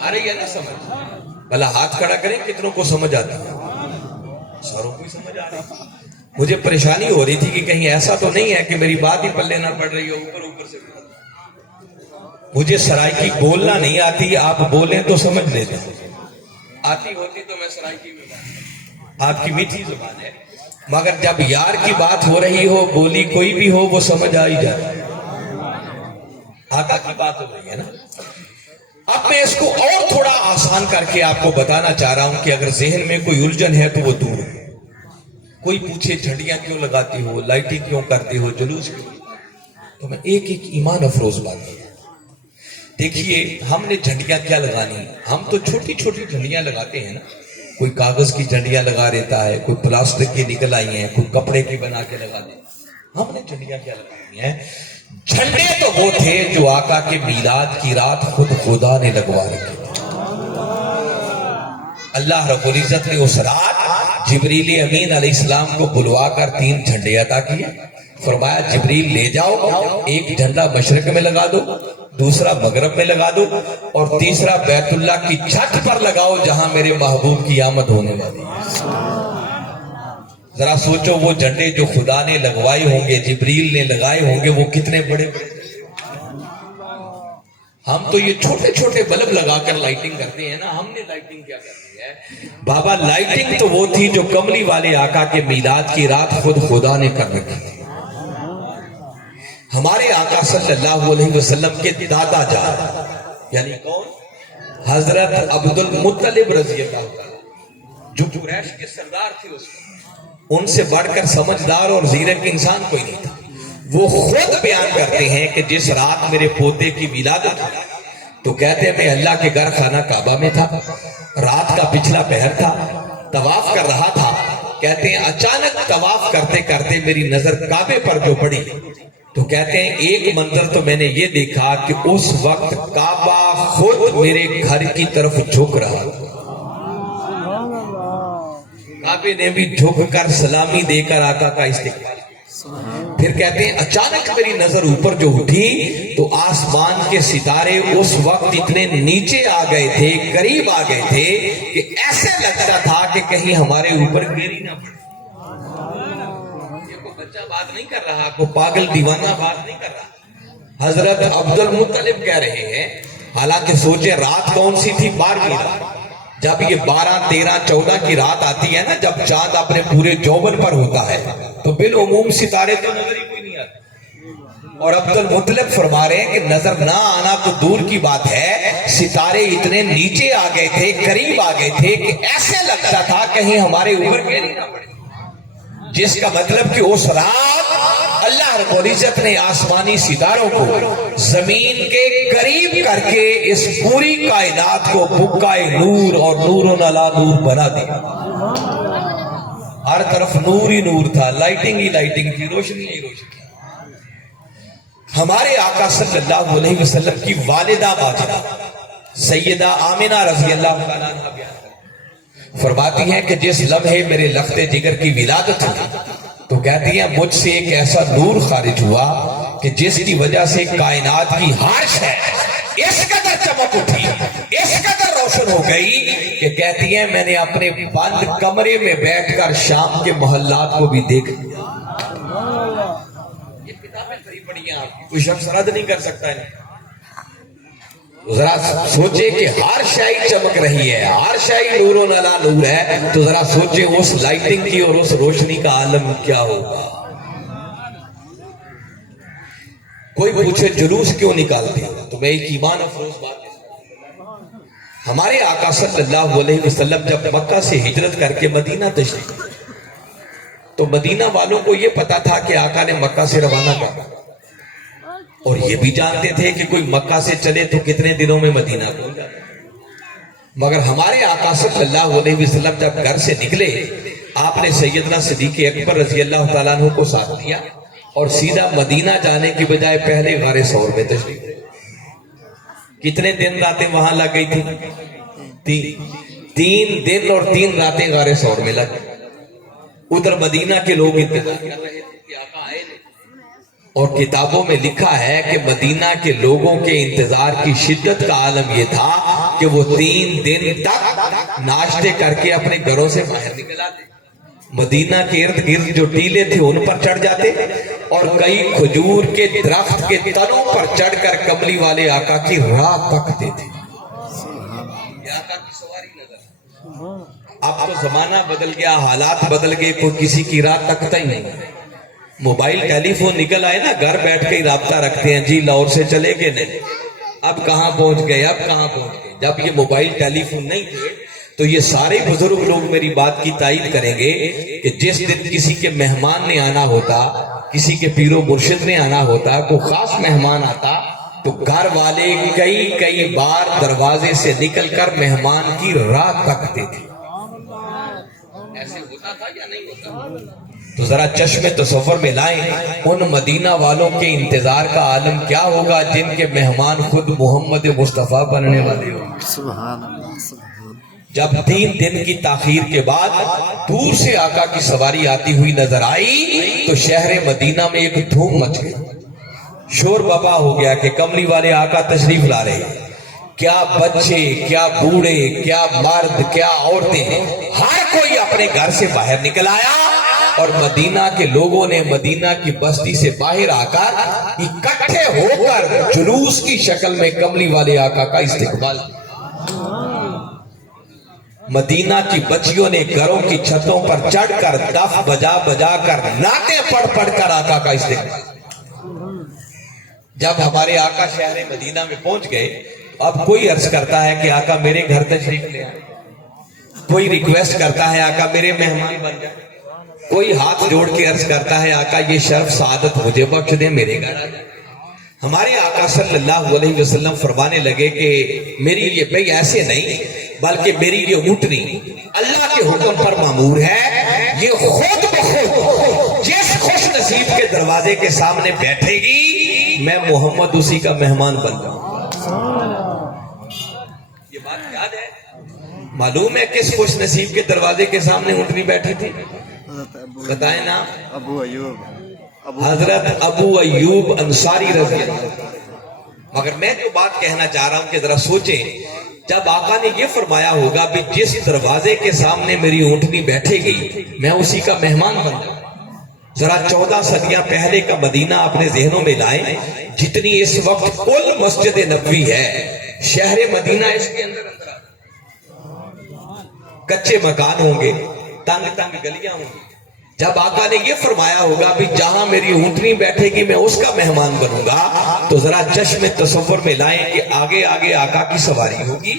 آ رہی ہے نا سمجھ؟ بھلا ہاتھ کھڑا کریں کتنوں کو سمجھ آتی ہے؟ ساروں کو ہی سمجھ آ رہی ہے۔ مجھے پریشانی ہو رہی تھی کہ کہیں ایسا تو نہیں ہے کہ میری بات ہی پلے نہ پڑ رہی ہو، اوپر سے مجھے سرائکی بولنا نہیں آتی، آپ بولیں تو سمجھ لیتے، آتی ہوتی تو میں سرائکی میں آپ کی میٹھی زبان ہے، مگر جب یار کی بات ہو رہی ہو، بولی کوئی بھی ہو، وہ سمجھ آ ہی جاتی، آقا کی بات ہو رہی ہے نا۔ اب میں اس کو اور تھوڑا آسان کر کے آپ کو بتانا چاہ رہا ہوں کہ اگر ذہن میں کوئی الجھن ہے تو وہ دور ہے۔ کوئی پوچھے جھنڈیاں کیوں لگاتی ہو، لائٹنگ کیوں کرتی ہو، جلوس کیوں، تو میں ایک ایک ایمان افروز بات ہے۔ دیکھیے ہم نے جھنڈیاں کیا لگانی، ہم تو چھوٹی چھوٹی جھنڈیاں لگاتے ہیں نا، کوئی کاغذ کی جھنڈیاں لگا دیتا ہے، کوئی پلاسٹک کی نکل آئی ہیں، کوئی کپڑے کی بنا کے لگا دے۔ ہم نے جھنڈیاں کیا لگانی ہیں؟ جھنڈے تو وہ تھے جو آقا کے میلاد کی رات خود خدا نے لگوا رکھے۔ اللہ رب العزت نے اس رات جبریل امین علیہ السلام کو بلوا کر 3 جھنڈے عطا کیے، فرمایا جبریل لے جاؤ، ایک جھنڈا مشرق میں لگا دو، دوسرا مغرب میں لگا دو، اور تیسرا بیت اللہ کی چھت پر لگاؤ جہاں میرے محبوب کی آمد ہونے والی ہے۔ ذرا سوچو وہ جھنڈے جو خدا نے لگوائے ہوں گے، جبریل نے لگائے ہوں گے، وہ کتنے بڑے بڑے۔ ہم تو یہ چھوٹے چھوٹے بلب لگا کر لائٹنگ کرتے ہیں نا، ہم نے لائٹنگ کیا کرتی ہے؟ بابا لائٹنگ تو وہ تھی جو کملی والے آقا کے میلاد کی رات خود خدا نے کر رکھی تھی۔ ہمارے آقا صلی اللہ علیہ وسلم کے دادا جان یعنی کون؟ حضرت عبد المطلب رضی اللہ تعالیٰ، جو قریش کے سردار تھے، ان سے بڑھ کر سمجھدار اور زیرک انسان کوئی نہیں تھا۔ وہ خود بیان کرتے ہیں کہ جس رات میرے پوتے کی ولادت ہوئی تو کہتے ہیں میں اللہ کے گھر خانہ کعبہ میں تھا، رات کا پچھلا پہر تھا، طواف کر رہا تھا، کہتے ہیں اچانک طواف کرتے کرتے میری نظر کعبے پر جو پڑی تو کہتے ہیں ایک منظر تو میں نے یہ دیکھا کہ اس وقت کعبہ خود میرے گھر کی طرف جھک رہا تھا، کعبے نے بھی جھک کر سلامی دے کر آقا کا استقبال کیا۔ پھر کہتے ہیں اچانک میری نظر اوپر جو اٹھی تو آسمان کے ستارے اس وقت اتنے نیچے آ گئے تھے، قریب آ گئے تھے کہ ایسے لگتا تھا کہ کہیں ہمارے اوپر گری نہ پڑے۔ یہ کوئی بچہ بات نہیں کر رہا، کوئی پاگل دیوانہ بات نہیں کر رہا، حضرت عبد المطلب کہہ رہے ہیں۔ حالانکہ سوچے رات کون سی تھی؟ 12ویں رات۔ جب یہ 12، 13، 14 کی رات آتی ہے نا، جب چاند اپنے پورے جوبن پر ہوتا ہے تو بالعموم ستارے تو نظر ہی کوئی نہیں آتے، اور عبد المطلب فرما رہے ہیں کہ نظر نہ آنا تو دور کی بات ہے، ستارے اتنے نیچے آ گئے تھے، قریب آ گئے تھے کہ ایسے لگتا تھا کہیں ہمارے اوپر گری نہ پڑے۔ جس کا مطلب کہ اس رات اللہ رب العزت نے آسمانی ستاروں کو زمین کے قریب کر کے اس پوری کائنات کو بکائے نور اور نور علی نور بنا دیا۔ ہر طرف نور ہی نور تھا، لائٹنگ ہی لائٹنگ تھی، روشنی ہی روشنی۔ ہمارے آقا صلی اللہ علیہ وسلم کی والدہ ماجدہ سیدہ آمنہ رضی اللہ تعالیٰ عنہ بیان فرماتی ہیں کہ جس لمحے میرے لخت جگر کی ولادت ہوئی تو کہتی ہیں مجھ سے ایک ایسا نور خارج ہوا کہ جس کی وجہ سے کائنات کی ہر شے اس قدر چمک اٹھی، اس قدر روشن روشن ہو گئی کہ کہتی ہیں میں نے اپنے بند کمرے میں بیٹھ کر شام کے محلات کو بھی دیکھ لیا. یہ کتابیں بڑی بڑی ہیں، آپ کی کوئی شخص رد نہیں کر سکتا ہے. ذرا سوچے کہ ہر شائی چمک رہی ہے، ہر شائی نور و نلا نور ہے، تو ذرا سوچے اس لائٹنگ کی اور اس روشنی کا عالم کیا ہوگا. کوئی پوچھے جلوس کیوں نکالتے ہیں تو میں ایک ایمان افروز بات ہے. ہمارے آقا صلی اللہ علیہ وسلم جب مکہ سے ہجرت کر کے مدینہ تشریف تو مدینہ والوں کو یہ پتا تھا کہ آقا نے مکہ سے روانہ کیا، اور یہ بھی جانتے تھے کہ کوئی مکہ سے چلے تو کتنے دنوں میں مدینہ پہنچ جاتا. مگر ہمارے آقا صلی اللہ علیہ وسلم جب گھر سے نکلے، آپ نے سیدنا صدیق اکبر رضی اللہ تعالیٰ عنہ کو ساتھ لیا اور سیدھا مدینہ جانے کی بجائے پہلے غار ثور میں تشریف. کتنے دن راتیں وہاں لگ گئی تھی؟ 3 دن اور 3 راتیں غار ثور میں لگ گئی. ادھر مدینہ کے لوگ انتظار کر رہے تھے کہ آقا آئے نہیں، اور کتابوں میں لکھا ہے کہ مدینہ کے لوگوں کے انتظار کی شدت کا عالم یہ تھا کہ وہ 3 دن تک ناشتے کر کے اپنے گھروں سے باہر نکل آتے. مدینہ کے ارد گرد جو ٹیلے تھے ان پر چڑھ جاتے اور کئی کھجور کے درخت کے تنوں پر چڑھ کر کملی والے آقا کی راہ تکتے تھے. آقا کی سواری نظر. اب تو زمانہ بدل گیا، حالات بدل گئے، کوئی کسی کی راہ تکتا ہی نہیں. موبائل ٹیلی فون نکل آئے نا، گھر بیٹھ کے ہی رابطہ رکھتے ہیں. جی لاہور سے چلے گئے نہیں، اب کہاں پہنچ گئے، اب کہاں پہنچ گئے. جب یہ موبائل ٹیلی فون نہیں تھے تو یہ سارے بزرگ لوگ میری بات کی تائید کریں گے کہ جس دن کسی کے مہمان نے آنا ہوتا، کسی کے پیر و مرشد نے آنا ہوتا، کوئی خاص مہمان آتا تو گھر والے کئی بار دروازے سے نکل کر مہمان کی راہ تکتے تھے. ایسے ہوتا تھا یا نہیں ہوتا؟ تو ذرا چشم تصور میں لائیں ان مدینہ والوں کے انتظار کا عالم کیا ہوگا جن کے مہمان خود محمد مصطفیٰ بننے والے ہوں. سبحان اللہ. جب 3 دن کی تاخیر کے بعد دور سے آقا کی سواری آتی ہوئی نظر آئی تو شہر مدینہ میں ایک دھوم مچ گئی، شور بپا ہو گیا کہ کملی والے آقا تشریف لا رہے. کیا بچے، کیا بوڑھے، کیا مرد، کیا عورتیں، ہر کوئی اپنے گھر سے باہر نکل آیا اور مدینہ کے لوگوں نے مدینہ کی بستی سے باہر آ کر اکٹھے ہو کر جلوس کی شکل میں کملی والے آقا کا استقبال. مدینہ کی بچیوں نے گھروں کی چھتوں پر چڑھ کر دف بجا بجا کر نعتیں پڑھ پڑھ کر آقا کا استقبال. جب ہمارے آقا شہر مدینہ میں پہنچ گئے، اب کوئی عرض کرتا ہے کہ آقا میرے گھر تشریف لے آئے، کوئی ریکویسٹ کرتا ہے آقا میرے مہمان بن جائے، کوئی ہاتھ جوڑ کے عرض کرتا ہے آقا یہ شرف سعادت مجھے بخش دے، میرے گھر آ جائے. ہمارے آقا صلی اللہ علیہ وسلم فرمانے لگے کہ میری یہ بھئی ایسے نہیں، بلکہ میری یہ اونٹنی اللہ کے حکم پر مامور ہے، یہ خود بخود جس خوش نصیب کے دروازے کے سامنے بیٹھے گی میں محمد اسی کا مہمان بن جاؤں. یہ بات یاد ہے؟ معلوم ہے کس خوش نصیب کے دروازے کے سامنے اونٹنی بیٹھی تھی؟ بتائیں نا. ابو ایوب، حضرت ابو ایوب انصاری رضی اللہ. مگر میں جو بات کہنا چاہ رہا ہوں کہ ذرا سوچیں، جب آقا نے یہ فرمایا ہوگا بھی جس دروازے کے سامنے میری اونٹنی بیٹھے گی میں اسی کا مہمان بن جاؤں. ذرا 14 صدیاں پہلے کا مدینہ اپنے ذہنوں میں لائیں. جتنی اس وقت کل مسجد نبوی ہے، شہر مدینہ اس کے اندر کچے مکان ہوں گے، تنگ تنگ گلیاں ہوں گی. جب آقا نے یہ فرمایا ہوگا بھی جہاں میری اونٹنی بیٹھے گی میں اس کا مہمان بنوں گا، تو ذرا چشم تصور میں لائیں کہ آگے آگے آقا کی سواری ہوگی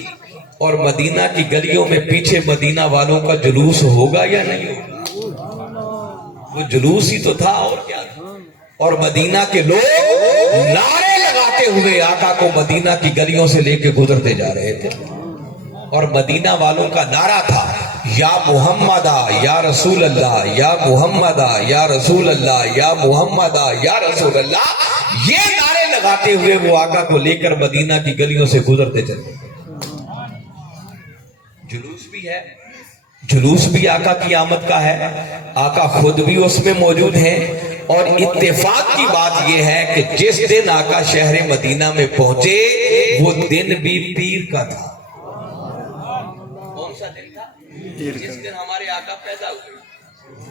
اور مدینہ کی گلیوں میں پیچھے مدینہ والوں کا جلوس ہوگا یا نہیں ہوگا؟ وہ جلوس ہی تو تھا اور کیا تھا. اور مدینہ کے لوگ نعرے لگاتے ہوئے آقا کو مدینہ کی گلیوں سے لے کے گزرتے جا رہے تھے. اور مدینہ والوں کا نعرہ تھا یا محمد یا رسول اللہ، یا محمد یا رسول اللہ، یا محمد یا رسول اللہ. یہ نعرے لگاتے ہوئے وہ آقا کو لے کر مدینہ کی گلیوں سے گزرتے چلے. جلوس بھی ہے، جلوس بھی آقا کی آمد کا ہے، آقا خود بھی اس میں موجود ہیں. اور اتفاق کی بات یہ ہے کہ جس دن آقا شہر مدینہ میں پہنچے وہ دن بھی پیر کا تھا. سا دن تھا جس دن ہمارے آقا پیدا ہوئے.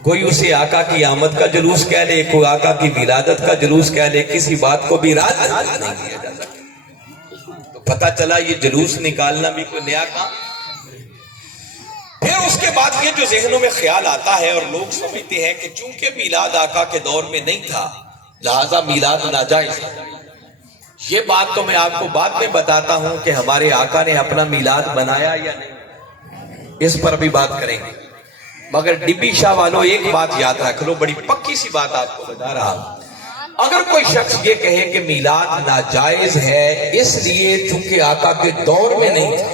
کوئی اسے آقا کی آمد کا جلوس کہہ لے, کوئی آقا کی ولادت کا جلوس کہہ لے, کسی بات کو بھی رات نہیں دیا جا سکتا. تو پتہ چلا یہ جلوس نکالنا بھی کوئی نیا کام. پھر اس کے بعد یہ جو ذہنوں میں خیال آتا ہے اور لوگ سمجھتے ہیں کہ چونکہ میلاد آقا کے دور میں نہیں تھا لہذا میلاد ناجائز. یہ بات تو میں آپ کو بعد میں بتاتا ہوں کہ ہمارے آقا نے اپنا میلاد بنایا یا نہیں, اس پر بھی بات کریں گے. مگر ڈبی شاہ والوں ایک بات یاد رکھ لو, بڑی پکی سی بات آپ کو بتا رہا ہوں. اگر کوئی شخص یہ کہے کہ میلاد ناجائز ہے اس لیے چونکہ آقا کے دور میں نہیں تھا,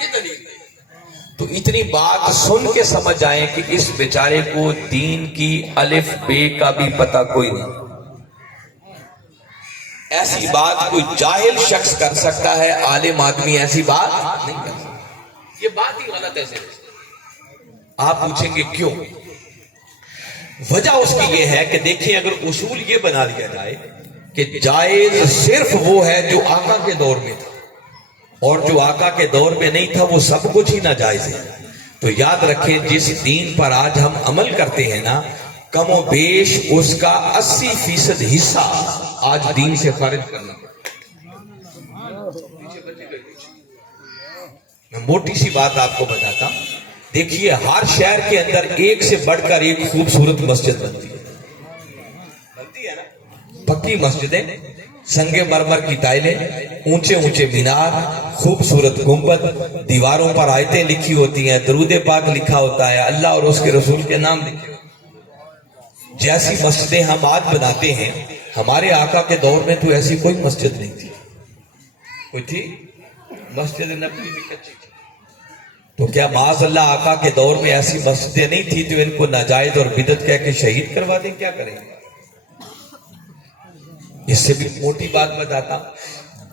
یہ دلیل نہیں, تو اتنی بات سن کے سمجھ آئیں کہ اس بیچارے کو دین کی الف بے کا بھی پتہ کوئی نہیں. ایسی بات کوئی جاہل شخص کر سکتا ہے, عالم آدمی ایسی بات نہیں کر سکتا. یہ بات ہی غلط ہے. آپ پوچھیں گے کیوں؟ وجہ اس کی یہ ہے کہ دیکھیں اگر اصول یہ بنا لیا جائے کہ جائز صرف وہ ہے جو آقا کے دور میں تھا اور جو آقا کے دور میں نہیں تھا وہ سب کچھ ہی ناجائز ہے, تو یاد رکھیں جس دین پر آج ہم عمل کرتے ہیں نا کم و بیش اس کا 80% حصہ آج دین سے خارج کرنا پڑتا. میں موٹی سی بات آپ کو بتاتا ہوں. دیکھیے ہر شہر کے اندر ایک سے بڑھ کر ایک خوبصورت مسجد بنتی ہے نا, پکی مسجدیں, سنگ مرمر کی ٹائلیں, اونچے اونچے مینار, خوبصورت گنبد, دیواروں پر آیتیں لکھی ہوتی ہیں, درود پاک لکھا ہوتا ہے, اللہ اور اس کے رسول کے نام لکھے ہوتے ہیں. جیسی مسجدیں ہم آج بناتے ہیں ہمارے آقا کے دور میں تو ایسی کوئی مسجد نہیں تھی. کوئی تھی؟ مسجد نبوی بھی کچی تھی. تو کیا معاذ اللہ آقا کے دور میں ایسی مسجدیں نہیں تھی جو ان کو ناجائز اور بدعت کہہ کے شہید کروا دیں؟ کیا کریں گے؟ اس سے بھی موٹی بات بتاتا ہوں.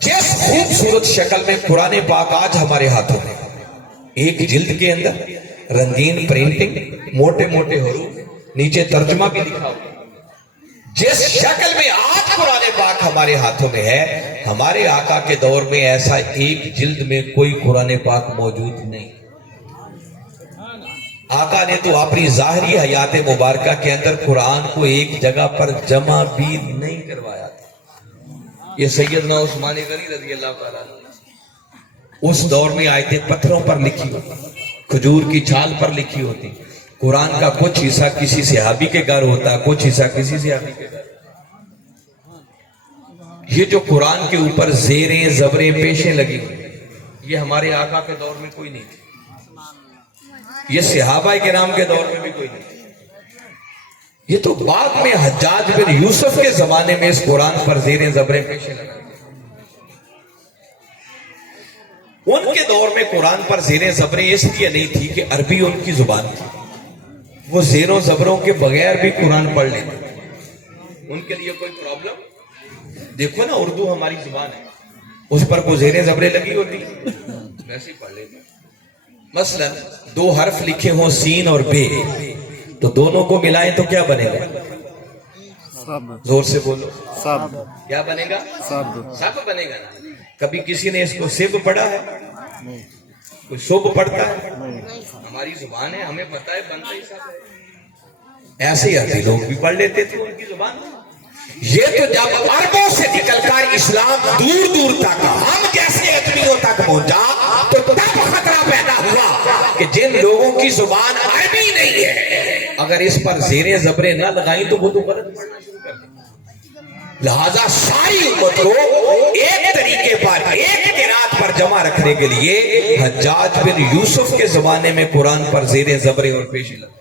جس خوبصورت شکل میں قرآن پاک آج ہمارے ہاتھوں میں, ایک جلد کے اندر رنگین پرنٹنگ, موٹے موٹے حروف, نیچے ترجمہ بھی لکھا ہوا, جس شکل میں آج قرآن پاک ہمارے ہاتھوں میں ہے ہمارے آقا کے دور میں ایسا ایک جلد میں کوئی قرآن پاک موجود نہیں. آقا نے تو اپنی ظاہری حیات مبارکہ کے اندر قرآن کو ایک جگہ پر جمع بھی نہیں کروایا تھا. یہ سیدنا عثمان غنی رضی اللہ تعالیٰ اس دور میں آیتیں پتھروں پر لکھی ہوتی, کھجور کی چھال پر لکھی ہوتی. قرآن کا کچھ حصہ کسی صحابی کے گھر ہوتا, کچھ حصہ کسی صحابی کے گھر. یہ جو قرآن کے اوپر زیریں زبریں پیشیں لگی ہوئی یہ ہمارے آقا کے دور میں کوئی نہیں تھی, یہ صحابہ کرام کے دور میں بھی کوئی نہیں تھی. یہ تو بعد میں حجاج بن یوسف کے زمانے میں اس قرآن پر زیریں زبریں پیشیں لگا. ان کے دور میں قرآن پر زیریں زبریں اس لیے نہیں تھی کہ عربی ان کی زبان تھی, وہ زیروں زبروں کے بغیر بھی قرآن پڑھ لیتے, ان کے لیے کوئی پرابلم. دیکھو نا اردو ہماری زبان ہے, اس پر کوئی زیریں زبریں لگی ہوتی ویسے ہی پڑھ لیتے. مثلا دو حرف لکھے ہوں سین اور بے, تو دونوں کو ملائیں تو کیا بنے گا؟ زور سے بولو, سب. کیا بنے گا؟ سب بنے گا. کبھی کسی نے اس کو سب پڑھا ہے؟ کوئی سب پڑھتا ہے؟ ہماری زبان ہے, ہمیں پتہ ہے بنتا ہی سب ہے. ایسے ہی عربی لوگ بھی پڑھ لیتے تھے ان کی زبان. یہ تو جب عربوں سے نکل کر اسلام دور دور تک ہم جیسے ادمیوں تک پہنچا تو تب خطرہ پیدا ہوا کہ جن لوگوں کی زبان عربی نہیں ہے اگر اس پر زیریں زبریں نہ لگائیں تو وہ تو غلط پڑھنا شروع کر دیں. لہذا ساری امت کو ایک طریقے پر ایک قرات پر جمع رکھنے کے لیے حجاج بن یوسف کے زمانے میں قرآن پر زیریں زبریں اور پیشیں لگائیں.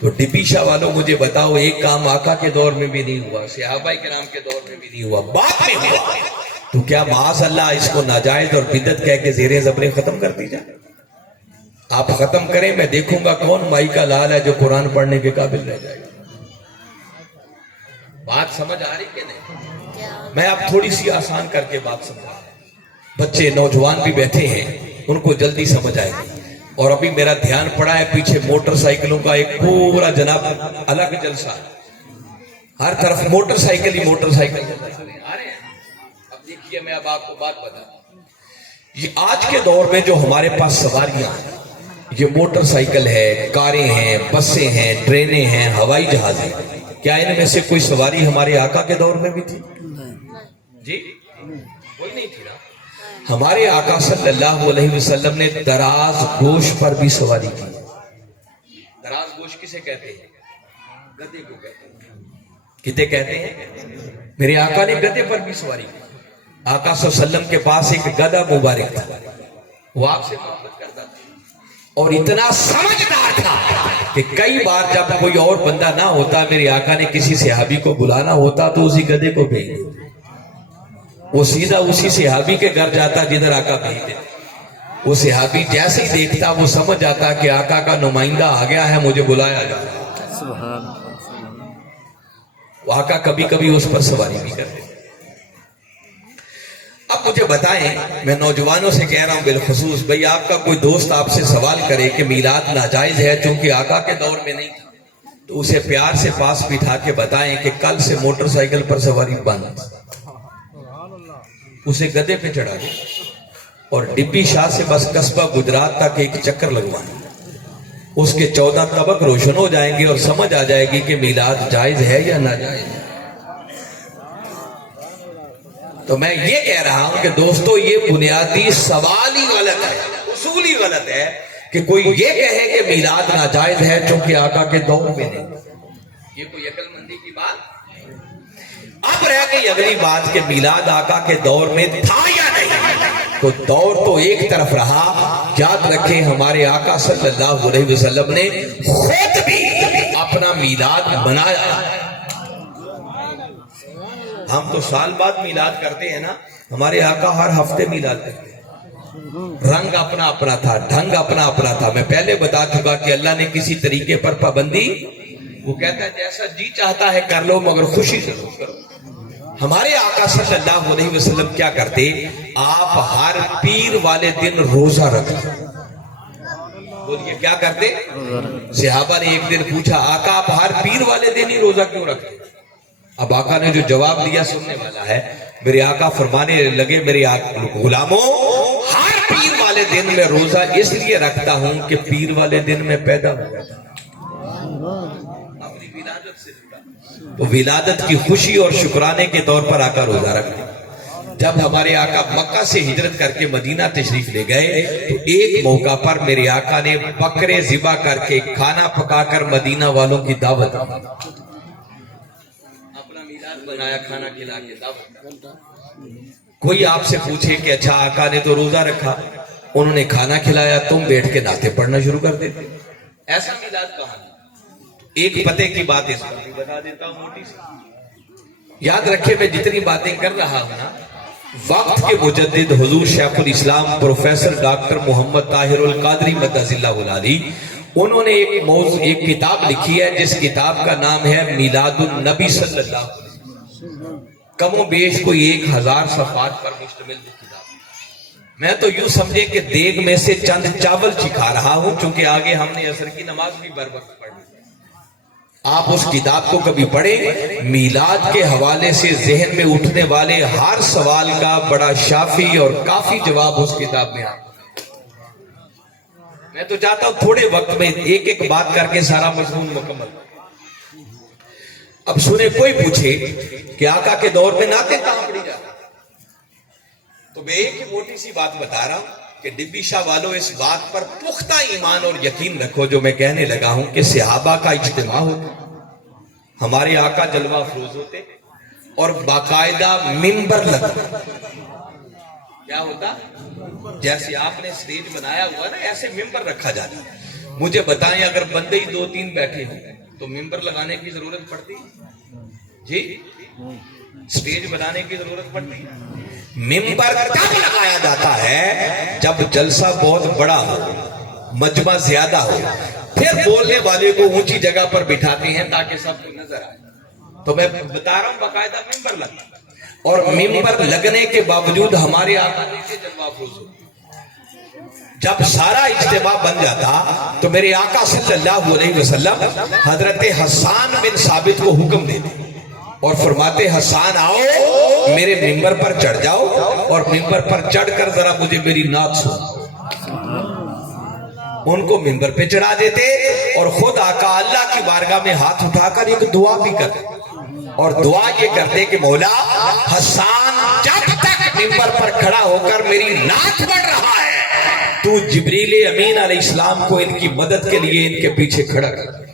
تو ڈبی شاہ والوں مجھے بتاؤ ایک کام آقا کے دور میں بھی نہیں ہوا, صحابہ کرام کے دور میں بھی نہیں ہوا, بعد میں ہوا, تو کیا معاذ اللہ اس کو ناجائز اور بدعت کہہ کے زیریں زبریں ختم کر دی جائے؟ آپ ختم کریں, میں دیکھوں گا کون مائی کا لال ہے جو قرآن پڑھنے کے قابل رہ جائے گا. بات سمجھ آ رہی کہ نہیں؟ میں اب تھوڑی سی آسان کر کے بات سمجھا, بچے نوجوان بھی بیٹھے ہیں ان کو جلدی سمجھ آئے گی. اور ابھی میرا دھیان پڑا ہے پیچھے موٹر سائیکلوں کا ایک پورا جناب الگ جلسہ, ہر طرف موٹر سائیکل ہی موٹر سائیکل آ رہے ہیں. اب دیکھیے میں اب آپ کو بات بتاتا ہوں. یہ آج کے دور میں جو ہمارے پاس سواریاں ہیں، یہ موٹر سائیکل ہے، کاریں ہیں، بسیں ہیں، ٹرینیں ہیں، ہوائی جہاز ہیں، کیا ان میں سے کوئی سواری ہمارے آقا کے دور میں بھی تھی؟ جی کوئی نہیں تھی نا۔ ہمارے آقا صلی اللہ علیہ وسلم نے دراز گوش پر بھی سواری کی۔ دراز گوش کسے کہتے ہیں؟ گدھے کو کہتے ہیں۔ کتے کہتے ہیں؟ میرے آقا نے گدھے پر بھی سواری کی۔ آقا صلی اللہ علیہ وسلم کے پاس ایک گدھا مبارک تھا، وہ آپ سے محبت کرتا تھا اور اتنا سمجھدار تھا کہ کئی بار جب کوئی اور بندہ نہ ہوتا، میرے آقا نے کسی صحابی کو بلانا ہوتا تو اسی گدھے کو بھیج دیتا، وہ سیدھا اسی صحابی کے گھر جاتا جدھر آقا بھیج دیتا۔ وہ صحابی جیسے ہی دیکھتا وہ سمجھ جاتا کہ آقا کا نمائندہ آ گیا ہے، مجھے بلایا جاتا۔ وہ آقا کبھی کبھی اس پر سواری بھی کرتے۔ اب مجھے بتائیں، میں نوجوانوں سے کہہ رہا ہوں بالخصوص، بھئی آپ کا کوئی دوست آپ سے سوال کرے کہ میلاد ناجائز ہے چونکہ آقا کے دور میں نہیں تھا، تو اسے پیار سے پاس بٹھا کے بتائیں کہ کل سے موٹر سائیکل پر سواری بند، اسے گدھے پہ چڑھا دیں اور ڈبی شاہ سے بس قصبہ گجرات تک ایک چکر لگوائیں، اس کے 14 طبق روشن ہو جائیں گے اور سمجھ آ جائے گی کہ میلاد جائز ہے یا ناجائز ہے۔ تو میں یہ کہہ رہا ہوں کہ دوستو، یہ بنیادی سوال ہی غلط ہے، اصول ہی غلط ہے کہ کوئی یہ کہے کہ میلاد ناجائز ہے چونکہ آقا کے دور میں نہیں۔ یہ کوئی عقل مندی کی بات؟ اب رہ گئی اگلی بات کہ میلاد آقا کے دور میں تھا یا نہیں۔ تو دور تو ایک طرف رہا، یاد رکھیں ہمارے آقا صلی اللہ علیہ وسلم نے خود بھی اپنا میلاد منایا۔ ہم تو سال بعد میلاد کرتے ہیں نا، ہمارے آقا ہر ہفتے میلاد کرتے ہیں۔ رنگ اپنا اپنا تھا، ڈھنگ اپنا اپنا تھا۔ میں پہلے بتا چکا کہ اللہ نے کسی طریقے پر پابندی، وہ کہتا ہے جیسا جی چاہتا ہے کر لو مگر خوشی سے کرو۔ ہمارے آقا صلی اللہ علیہ وسلم کیا کرتے؟ آپ ہر پیر والے دن روزہ رکھتے۔ بولیے کیا کرتے؟ صحابہ نے ایک دن پوچھا، آقا آپ ہر پیر والے دن ہی روزہ کیوں رکھتے؟ اب آقا نے جو جواب دیا سننے والا ہے۔ میرے آقا فرمانے لگے، میرے غلاموں، ہر پیر والے دن میں روزہ اس لیے رکھتا ہوں کہ پیر والے دن میں پیدا ہوا تھا، اپنی ولادت سے جڑا، تو ولادت کی خوشی اور شکرانے کے طور پر آقا روزہ رکھتے۔ جب ہمارے آقا مکہ سے ہجرت کر کے مدینہ تشریف لے گئے تو ایک موقع پر میرے آقا نے بکرے ذبح کر کے کھانا پکا کر مدینہ والوں کی دعوت بنایا، کھانا کھلا کے دعوت۔ کوئی آپ سے پوچھے کہ اچھا آقا نے تو روزہ رکھا، انہوں نے کھانا کھلایا، تم بیٹھ کے نعتیں پڑھنا شروع کر دیتے، ایسا میلاد کہاں؟ ایک پتے کی بات اس پر بھی بتا دیتا ہوں موٹی سی، یاد رکھے میں جتنی باتیں کر رہا ہوں نا، وقت کے مجدد حضور شیخ الاسلام پروفیسر ڈاکٹر محمد طاہر القادری مدث اللہ العالی، انہوں نے ایک کتاب لکھی ہے جس کتاب کا نام ہے میلاد النبی صلی اللہ علیہ وسلم۔ کم و بیش کوئی 1000 صفحات پر مشتمل کتاب۔ میں تو یوں سمجھے کہ دیگ میں سے چند چاول چکھا رہا ہوں، چونکہ آگے ہم نے عصر کی نماز بھی بر وقت پڑھی۔ آپ اس کتاب کو کبھی پڑھیں، میلاد کے حوالے سے ذہن میں اٹھنے والے ہر سوال کا بڑا شافی اور کافی جواب اس کتاب میں آتا ہے۔ میں تو چاہتا ہوں تھوڑے وقت میں ایک ایک بات کر کے سارا مضمون مکمل۔ اب سنیں، کوئی پوچھے کہ آقا کے دور میں نعتیں کہاں پڑھی جاتی، تو میں ایک ہی موٹی سی بات بتا رہا ہوں کہ ڈبی شاہ والوں اس بات پر پختہ ایمان اور یقین رکھو جو میں کہنے لگا ہوں کہ صحابہ کا اجتماع ہوتا، ہمارے آقا جلوہ افروز ہوتے اور باقاعدہ منبر لگتا۔ کیا ہوتا؟ جیسے آپ نے سٹیج بنایا ہوا نا، ایسے منبر رکھا جاتا۔ مجھے بتائیں اگر بندے ہی 2-3 بیٹھے ہوں تو منبر لگانے کی ضرورت پڑتی؟ جی، سٹیج بنانے کی ضرورت پڑتی؟ منبر کب لگایا جاتا ہے؟ جب جلسہ بہت بڑا ہو، مجمع زیادہ ہو، پھر بولنے والے کو اونچی جگہ پر بٹھاتے ہیں تاکہ سب کو نظر آئے۔ تو میں بتا رہا ہوں باقاعدہ ممبر لگتا، اور ممبر لگنے کے باوجود ہمارے آقا نیچے جلوہ افروز ہوتے۔ جب سارا اجتماع بن جاتا تو میرے آقا صلی اللہ علیہ وسلم حضرت حسان بن ثابت کو حکم دیتے اور فرماتے حسان آؤ میرے ممبر پر چڑھ جاؤ اور ممبر پر چڑھ کر ذرا مجھے میری نعت سنو۔ ان کو ممبر پہ چڑھا دیتے اور خود آقا اللہ کی بارگاہ میں ہاتھ اٹھا کر ایک دعا بھی کرتے اور دعا یہ کرتے کہ مولا حسان جب تک ممبر پر کھڑا ہو کر میری نعت پڑھ رہا ہے تو جبریل امین علیہ السلام کو ان کی مدد کے لیے ان کے پیچھے کھڑا کر۔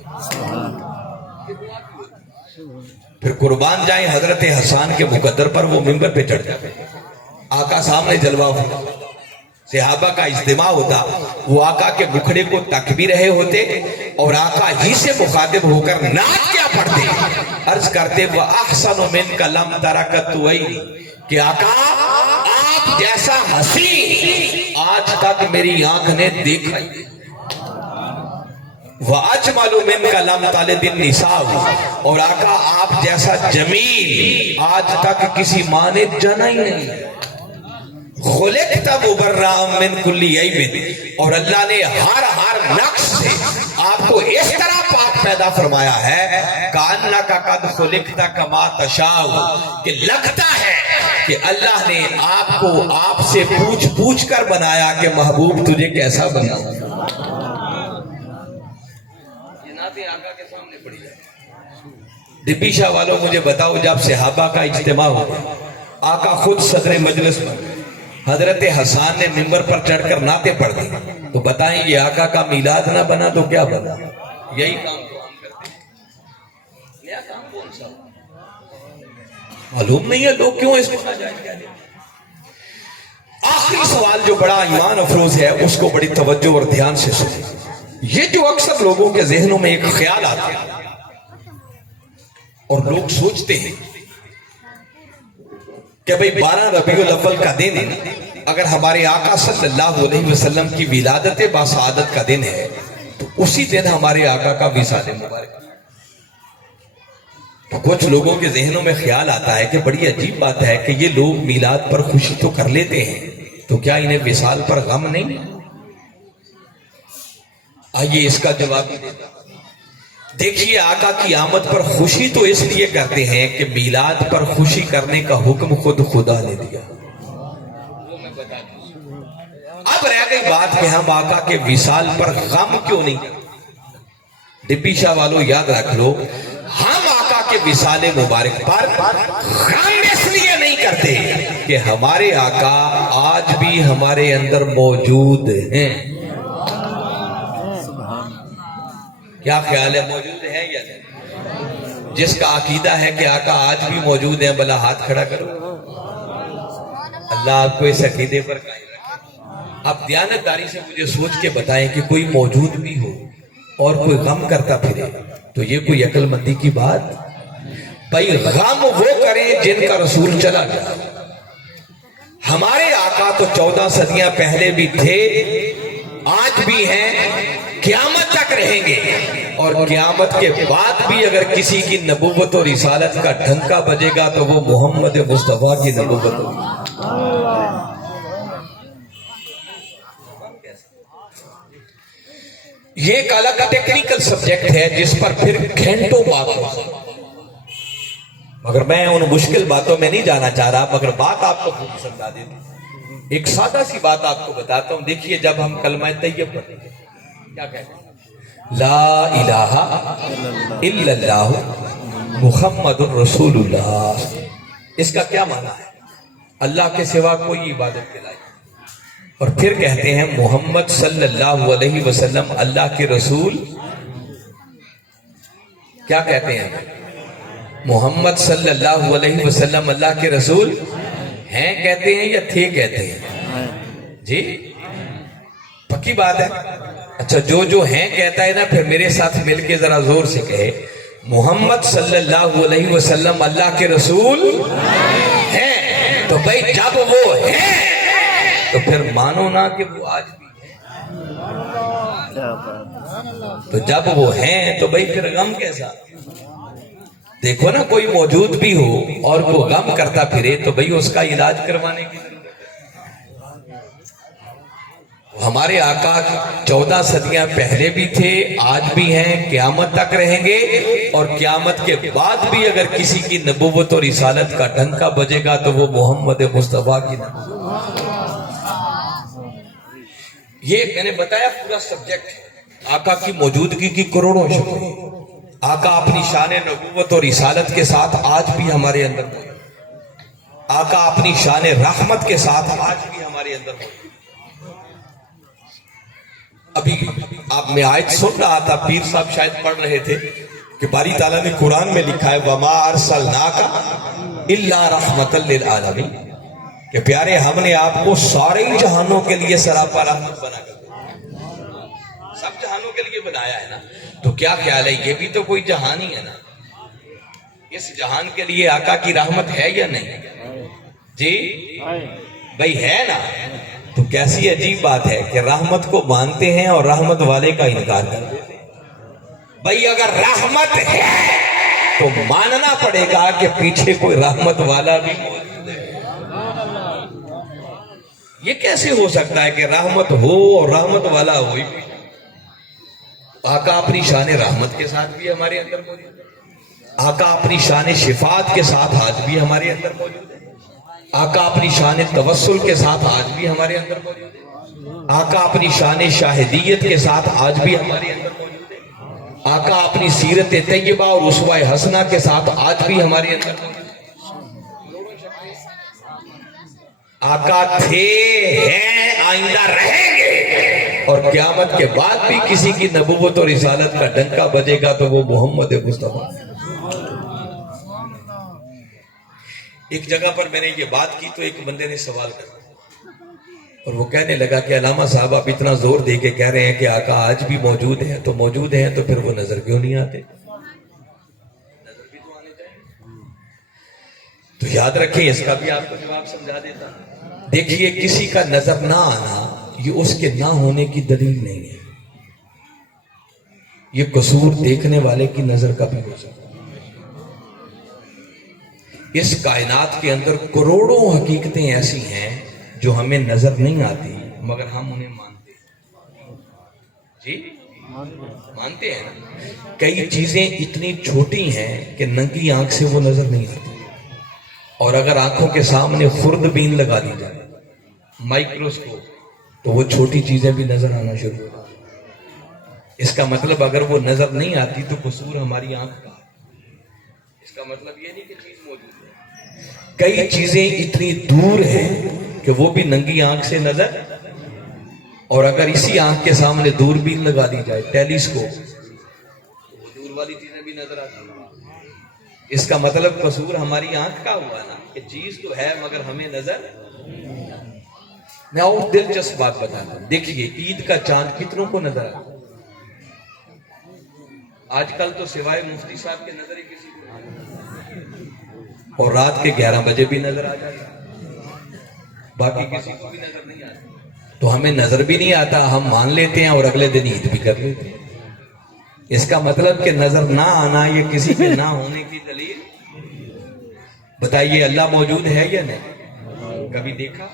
پھر قربان جائیں حضرت حسان کے مقدر پر وہ ممبر پہ چڑھ جاتے، آقا سامنے جلوہ ہوتا، صحابہ کا اجتماع ہوتا، وہ آقا کے مکھڑے کو تک بھی رہے ہوتے اور آقا ہی سے مخاطب ہو کر نعت کیا پڑھتے، عرض کرتے وَأَحْسَنُ مِنْكَ لَمْ تَرَكَ تُوَيْنِ کہ آقا آپ جیسا حسین آج تک میری آنکھ نے دیکھا ہی نہیں۔ وَأَجْمَلُ مِنْكَ لَمْ تَلِدِ النِّسَاءُ اور آقا آپ جیسا جمیل آج تک کسی ماں نے جنا ہی نہیں۔ خلقت مبرئا من کل عیب اور اللہ نے ہر نقص سے آپ کو اس طرح پاک پیدا فرمایا ہے کأنک قد خلقت کما تشاء کہ لگتا ہے کہ اللہ نے آپ کو آپ سے پوچھ کر بنایا کہ محبوب تجھے کیسا بنا۔ ڈبی شاہ والوں مجھے بتاؤ جب صحابہ کا اجتماع ہو آقا خود صدر مجلس پر حضرت حسان نے ممبر پر چڑھ کر نعتیں پڑھ دی تو بتائیں یہ آقا کا میلاد نہ بنا تو کیا بنا؟ یہی کام تو ہم کرتے ہیں، نیا کام کون سا معلوم نہیں ہے لوگ کیوں اس کو ناجائز کہتے ہیں۔ آخری سوال جو بڑا ایمان افروز ہے اس کو بڑی توجہ اور دھیان سے سنیں۔ یہ جو اکثر لوگوں کے ذہنوں میں ایک خیال آتا ہے اور لوگ سوچتے ہیں کہ بھئی 12 ربیع الاول کا دن اگر ہمارے آقا صلی اللہ علیہ وسلم کی ولادت باسعادت کا دن ہے تو اسی دن ہمارے آقا کا وصال مبارک۔ تو کچھ لوگوں کے ذہنوں میں خیال آتا ہے کہ بڑی عجیب بات ہے کہ یہ لوگ میلاد پر خوشی تو کر لیتے ہیں تو کیا انہیں وصال پر غم نہیں؟ آئیے اس کا جواب ہی دیتا۔ دیکھیے آقا کی آمد پر خوشی تو اس لیے کرتے ہیں کہ میلاد پر خوشی کرنے کا حکم خود خدا نے دیا۔ اب رہ گئی بات کہ ہم آقا کے وصال پر غم کیوں نہیں کرتے؟ ڈبی شاہ والوں یاد رکھ لو ہم آقا کے وصال مبارک پر غم اس لیے نہیں کرتے کہ ہمارے آقا آج بھی ہمارے اندر موجود ہیں۔ کیا خیال ہے موجود ہے یا نہیں؟ جس کا عقیدہ ہے کہ آقا آج بھی موجود ہیں بھلا ہاتھ کھڑا کرو۔ اللہ آپ کو اس عقیدے پر قائم رکھے۔ اب دیانتداری سے مجھے سوچ کے بتائیں کہ کوئی موجود بھی ہو اور کوئی غم کرتا پھرے تو یہ کوئی عقل مندی کی بات؟ بھائی غم وہ کریں جن کا رسول چلا گیا۔ ہمارے آقا تو 14 صدیاں پہلے بھی تھے، آج بھی ہیں، قیامت تک رہیں گے، اور قیامت کے بعد بھی اگر کسی کی نبوت اور رسالت کا ڈھنکا بجے گا تو وہ محمد مصطفیٰ کی نبوت ہوگی۔ یہ ایک الگ ٹیکنیکل سبجیکٹ ہے جس پر پھر گھنٹوں بات ہو، مگر میں ان مشکل باتوں میں نہیں جانا چاہ رہا، مگر بات آپ کو خوب سمجھا دیتا ہوں۔ ایک سادہ سی بات آپ کو بتاتا ہوں۔ دیکھیے جب ہم کلمہ طیب پڑھتے ہیں کیا کہتے ہیں؟ لا الہ الا اللہ محمد رسول اللہ۔ اس کا کیا معنی ہے؟ اللہ کے سوا کوئی عبادت کے لائق۔ اور پھر کہتے ہیں محمد صلی اللہ علیہ وسلم اللہ کے رسول۔ کیا کہتے ہیں؟ محمد صلی اللہ علیہ وسلم اللہ کے رسول ہیں کہتے ہیں یا تھے کہتے ہیں؟ جی پکی بات ہے۔ اچھا جو ہیں کہتا ہے نا، پھر میرے ساتھ مل کے ذرا زور سے کہے محمد صلی اللہ علیہ وسلم اللہ کے رسول ہیں۔ تو بھائی جب وہ ہیں تو پھر مانو نا کہ وہ آج بھی ہیں۔ تو جب وہ ہیں تو بھائی پھر غم کیسا؟ دیکھو نا کوئی موجود بھی ہو اور وہ غم کرتا پھرے تو بھائی اس کا علاج کروانے کی ضرورت ہے۔ ہمارے آقا 14 صدیاں پہلے بھی تھے، آج بھی ہیں، قیامت تک رہیں گے، اور قیامت کے بعد بھی اگر کسی کی نبوت اور رسالت کا ڈنکا بجے گا تو وہ محمد مصطفیٰ کی نبوت۔ یہ میں نے بتایا پورا سبجیکٹ ہے۔ آقا کی موجودگی کی کروڑوں شکر۔ آقا اپنی شان نبوت اور رسالت کے ساتھ آج بھی ہمارے اندر موجود۔ آقا اپنی شان رحمت کے ساتھ آج بھی ہمارے اندر موجود۔ ابھی آپ میں آیت سن رہا تھا، پیر صاحب شاید پڑھ رہے تھے کہ باری تعالیٰ نے قرآن میں لکھا ہے وَمَا أَرْسَلْنَاكَ إِلَّا رَحْمَةً لِلْعَالَمِينَ، کہ پیارے ہم نے آپ کو سارے جہانوں کے لیے سراپا رحمت بنا کر دیا، سب جہانوں کے لیے بنایا ہے نا۔ تو کیا خیال ہے، یہ بھی تو کوئی جہان ہی ہے نا، اس جہان کے لیے آقا کی رحمت ہے یا نہیں؟ جی بھائی ہے نا۔ تو کیسی عجیب بات ہے کہ رحمت کو مانتے ہیں اور رحمت والے کا انکار کرتے ہیں۔ بھائی اگر رحمت ہے تو ماننا پڑے گا کہ پیچھے کوئی رحمت والا بھی موجود ہے۔ یہ کیسے ہو سکتا ہے کہ رحمت ہو اور رحمت والا ہو ہی؟ آقا اپنی شان رحمت کے ساتھ بھی ہمارے اندر موجود ہے، آقا اپنی شان شفاعت کے ساتھ آج بھی ہمارے اندر موجود ہے، آقا اپنی شان توسل کے ساتھ آج بھی ہمارے اندر موجود ہے، آقا اپنی شان شاہدیت کے ساتھ آج بھی ہمارے اندر موجود ہے، آقا اپنی سیرت طیبہ اور اسوہ حسنہ کے ساتھ آج بھی ہمارے اندر موجود ہے۔ آقا تھے، ہیں، آئندہ رہیں گے، اور قیامت کے بعد بھی کسی کی نبوت اور رسالت کا ڈنکا بجے گا تو وہ محمد مصطفیٰ۔ ایک جگہ پر میں نے یہ بات کی تو ایک بندے نے سوال کیا اور وہ کہنے لگا کہ علامہ صاحب آپ اتنا زور دے کے کہہ رہے ہیں کہ آقا آج بھی موجود ہیں، تو موجود ہیں تو پھر وہ نظر کیوں نہیں آتے؟ نظر بھی تو آنے چاہیے۔ تو یاد رکھیں، اس کا بھی آپ کو جواب سمجھا دیتا۔ دیکھیے، کسی کا نظر نہ آنا یہ اس کے نہ ہونے کی دلیل نہیں ہے، یہ قصور دیکھنے والے کی نظر کا بھی ہو سکتا ہے۔ اس کائنات کے اندر کروڑوں حقیقتیں ایسی ہیں جو ہمیں نظر نہیں آتی مگر ہم انہیں مانتے ہیں۔ جی مانتے ہیں نا۔ کئی چیزیں اتنی چھوٹی ہیں کہ ننگی آنکھ سے وہ نظر نہیں آتی، اور اگر آنکھوں کے سامنے خوردبین لگا دی جائے، مائکروسکوپ، تو وہ چھوٹی چیزیں بھی نظر آنا شروع ہو جاتی۔ اس کا مطلب اگر وہ نظر نہیں آتی تو قصور ہماری آنکھ کا، اس کا مطلب یہ نہیں کہ چیز موجود ہے۔ کئی چیزیں اتنی دور ہیں کہ وہ بھی ننگی آنکھ سے نظر، اور اگر اسی آنکھ کے سامنے دوربین لگا دی جائے، ٹیلیسکوپ، تو وہ دور والی چیزیں بھی نظر آتی ہیں۔ اس کا مطلب قصور ہماری آنکھ کا ہوا نا، کہ چیز تو ہے مگر ہمیں نظر۔ میں اور دلچسپ بات بتاتا ہوں، دیکھیے عید کا چاند کتنوں کو نظر آتا ہے؟ آج کل تو سوائے مفتی صاحب کے نظر ہی کسی کو نہیں، اور رات کے 11 بجے بھی نظر آ جاتا ہے، باقی کسی کو بھی نظر نہیں آتا۔ تو ہمیں نظر بھی نہیں آتا، ہم مان لیتے ہیں اور اگلے دن عید بھی کر لیتے ہیں۔ اس کا مطلب کہ نظر نہ آنا یہ کسی کے نہ ہونے کی دلیل۔ بتائیے اللہ موجود ہے یا نہیں؟ کبھی دیکھا؟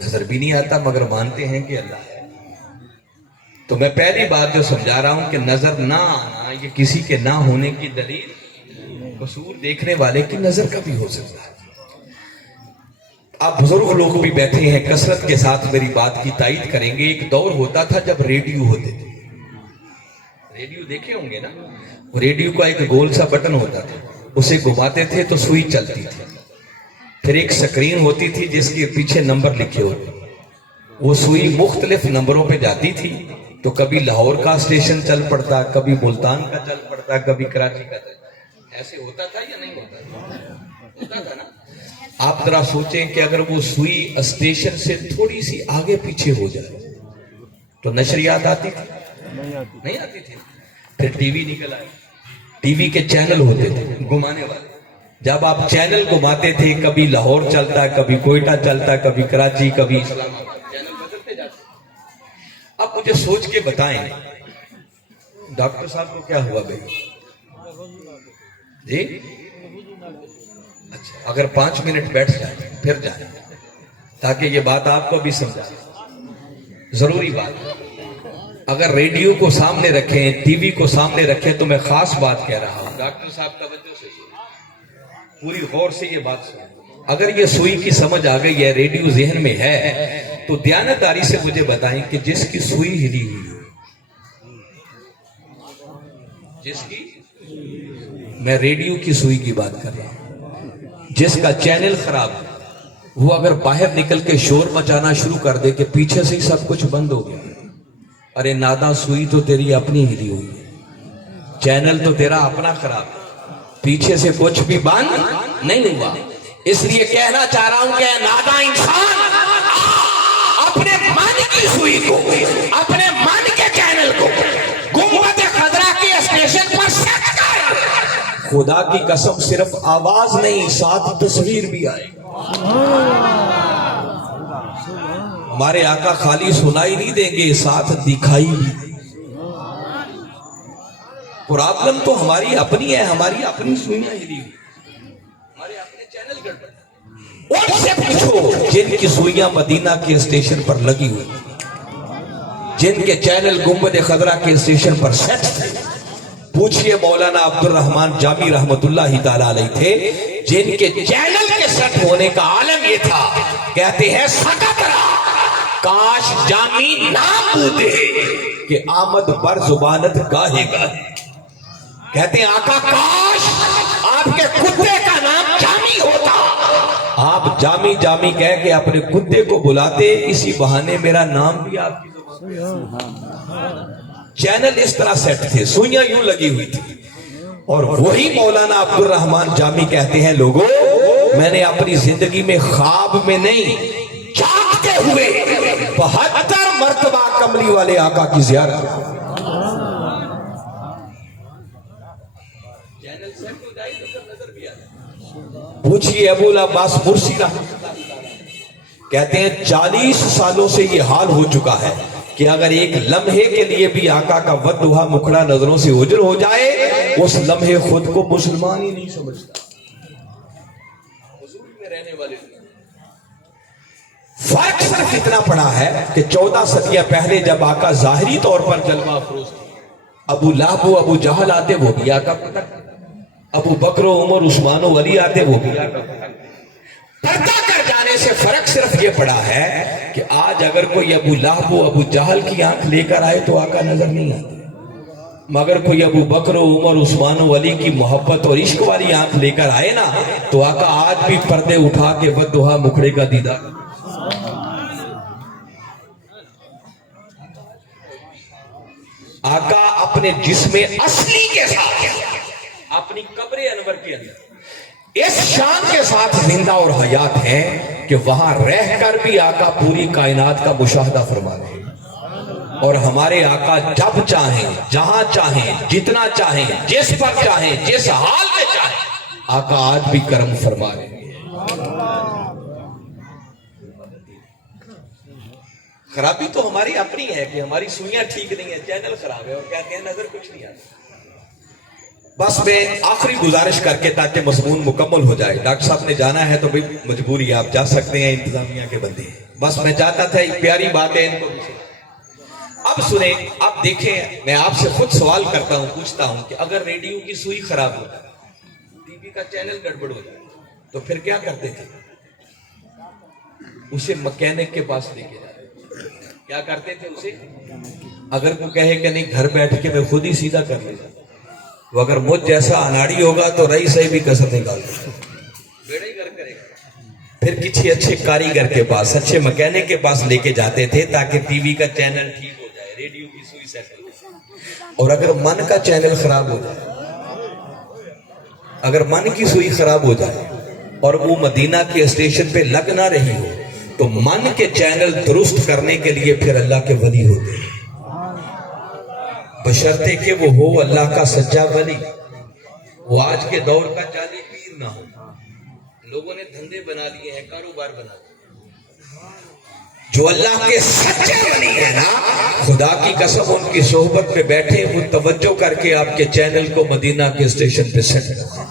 نظر بھی نہیں آتا مگر مانتے ہیں کہ اللہ ہے۔ تو میں پہلی بات جو سمجھا رہا ہوں کہ نظر نہ آنا یہ کسی کے نہ ہونے کی دلیل، قصور دیکھنے والے کی نظر کا بھی ہو سکتا ہے۔ آپ بزرگ لوگ بھی بیٹھے ہیں، کثرت کے ساتھ میری بات کی تائید کریں گے۔ ایک دور ہوتا تھا جب ریڈیو ہوتے تھے، ریڈیو دیکھے ہوں گے نا، ریڈیو کا ایک گول سا بٹن ہوتا تھا، اسے گھماتے تھے تو سوئی چلتی تھی، پھر ایک سکرین ہوتی تھی جس کے پیچھے نمبر لکھے ہوتے، وہ سوئی مختلف نمبروں پہ جاتی تھی، تو کبھی لاہور کا اسٹیشن چل پڑتا، کبھی ملتان کا چل پڑتا، کبھی کراچی کا چل پڑتا۔ ایسے ہوتا تھا یا نہیں ہوتا تھا؟ ہوتا تھا نا۔ آپ ذرا سوچیں کہ اگر وہ سوئی اسٹیشن سے تھوڑی سی آگے پیچھے ہو جائے تو نشریات آتی تھی؟ نہیں آتی تھی۔ پھر ٹی وی نکل آئی، ٹی وی کے چینل ہوتے تھے گھمانے والے، جب آپ چینل گھماتے تھے کبھی لاہور چلتا، کبھی کوئٹہ چلتا، کبھی کراچی، کبھی اسلام آباد، چینل بدلتے جاتے۔ اب مجھے سوچ کے بتائیں ڈاکٹر صاحب کو کیا ہوا بھائی؟ جی اچھا، اگر 5 منٹ بیٹھ جائیں پھر جائیں تاکہ یہ بات آپ کو بھی سمجھا۔ ضروری بات ہے. اگر ریڈیو کو سامنے رکھیں، ٹی وی کو سامنے رکھیں تو میں خاص بات کہہ رہا ہوں. ڈاکٹر صاحب توجہ سے سنیں، پوری غور سے یہ بات سنیں. اگر یہ سوئی کی سمجھ آ گئی ہے، ریڈیو ذہن میں ہے، تو دیانتداری سے مجھے بتائیں کہ جس کی سوئی ہلی ہوئی ہے، جس کی، میں ریڈیو کی سوئی کی بات کر رہا ہوں، جس کا چینل خراب ہے، وہ اگر باہر نکل کے شور مچانا شروع کر دے کہ پیچھے سے ہی سب کچھ بند ہو گیا، ارے ناداں، سوئی تو تیری اپنی ہلی ہوئی ہے، چینل تو تیرا اپنا خراب ہے، پیچھے سے کچھ بھی بند نہیں ہوا. اس لیے کہنا چاہ رہا ہوں کہ ناداں انسان، اپنے من کی سوئی کو، اپنے من کے چینل کو گنبد خضرا کے اسٹیشن پر سیٹ کر. خدا کی قسم صرف آواز نہیں، ساتھ تصویر بھی آئے. ہمارے آقا خالی سنائی نہیں دیں گے، ساتھ دکھائی بھی دیں گے. پرابلم تو ہماری اپنی ہے، ہماری اپنی سوئیاں ہلی ہوئی، ہمارے اپنے چینل گڑبڑ. ان سے پوچھو جن کی سوئیاں مدینہ کے اسٹیشن پر لگی ہوئی، جن کے چینل گنبد خضرا کے اسٹیشن پر سیٹ تھے. پوچھئے مولانا عبد الرحمن جامی رحمت اللہ تعالیٰ علیہ تھے، جن کے چینل کے سیٹ ہونے کا عالم یہ تھا، کہتے ہیں سکت رہا کاش جامی نہ بودے کہ آمد بر زبانت گاہے گاہے. کہتے ہیں آقا کاش آپ کے کتے کا نام جامی ہوتا، آپ جامی جامی کہہ کے اپنے کتے کو بلاتے، اسی بہانے میرا نام بھی آپ کی زبان. چینل اس طرح سیٹ تھے، سوئیاں یوں لگی ہوئی تھی. اور وہی مولانا عبد الرحمن جامی کہتے ہیں لوگوں، میں نے اپنی زندگی میں خواب میں نہیں، جاگتے ہوئے 72 مرتبہ کملی والے آقا کی زیارت. چینل سیٹ ہو جائے تو پھر نظر بھی آ جائے. پوچھئے ابو العباس مرسی رحمۃ اللہ، کہتے ہیں 40 سالوں سے یہ حال ہو چکا ہے کہ اگر ایک لمحے کے لیے بھی آقا کا ودھا مکھڑا نظروں سے اوجھل ہو جائے، اس لمحے خود کو مسلمان ہی نہیں سمجھتا. حضور میں رہنے والے فرق صرف اتنا پڑا ہے کہ 14 صدیاں پہلے جب آقا ظاہری طور پر جلوہ افروز تھے، ابو لہب و ابو جہل آتے وہ بھی آقا پتہ، ابو بکر و عمر عثمان و علی آتے وہ بھی آقا پتہ. پردہ کر جانے سے فرق صرف یہ پڑا ہے کہ آج اگر کوئی ابو لہب و ابو جہل کی آنکھ لے کر آئے تو آقا نظر نہیں آتے، مگر کوئی ابو بکر و عمر عثمان و علی کی محبت اور عشق والی آنکھ لے کر آئے نا تو آقا آج بھی پردے اٹھا کے ودھا مکھڑے کا دیدار. آقا اپنے جسم اصلی کے ساتھ، اپنی قبر انور کے اندر اس شان کے ساتھ زندہ اور حیات ہیں کہ وہاں رہ کر بھی آقا پوری کائنات کا مشاہدہ فرما رہے ہیں. اور ہمارے آقا جب چاہیں، جہاں چاہیں، جتنا چاہیں، جس پر چاہیں، جس حال میں چاہیں، آقا آج بھی کرم فرما رہے ہیں. خرابی تو ہماری اپنی ہے کہ ہماری سوئیاں ٹھیک نہیں ہیں، چینل خراب ہے، اور کہتے ہیں نظر کچھ نہیں آتا. بس میں آخری گزارش کر کے تاکہ مضمون مکمل ہو جائے، ڈاکٹر صاحب نے جانا ہے تو بھی مجبوری، آپ جا سکتے ہیں، انتظامیہ کے بندے ہیں. بس میں چاہتا تھا ایک پیاری بات ہے ان کو بھی سنیں. اب سنیں، اب دیکھیں، میں آپ سے خود سوال کرتا ہوں، پوچھتا ہوں کہ اگر ریڈیو کی سوئی خراب ہو جائے، ٹی وی کا چینل گڑبڑ ہو جائے تو پھر کیا کرتے تھے؟ اسے مکینک کے پاس لے کے جاتے. کیا کرتے تھے اسے؟ اگر کوئی کہے کہ نہیں گھر بیٹھ کے میں خود ہی سیدھا کر لے جاتا، وہ اگر مجھ جیسا اناڑی ہوگا تو رئی سے بھی کسر نکال دے، بیڑا ہی گھر کرے گا. پھر کسی اچھے کاریگر کے پاس، اچھے مکینک کے پاس لے کے جاتے تھے تاکہ ٹی وی کا چینل ٹھیک ہو جائے، ریڈیو کی سوئی سیٹ ہو جائے. اور اگر من کا چینل خراب ہو جائے، اگر من کی سوئی خراب ہو جائے اور وہ مدینہ کے اسٹیشن پہ لگ نہ رہی ہو تو من کے چینل درست کرنے کے لیے پھر اللہ کے ولی ہوتے ہیں، بشرطے کہ وہ ہو اللہ کا سچا ولی. وہ آج کے دور کا جعلی پیر نہ ہو. لوگوں نے دھندے بنا لیے ہیں، کاروبار بنا لیے. جو اللہ کے سچے ولی ہیں نا، خدا کی قسم ان کی صحبت میں بیٹھے وہ توجہ کر کے آپ کے چینل کو مدینہ کے اسٹیشن پہ سیٹ کرتے ہیں.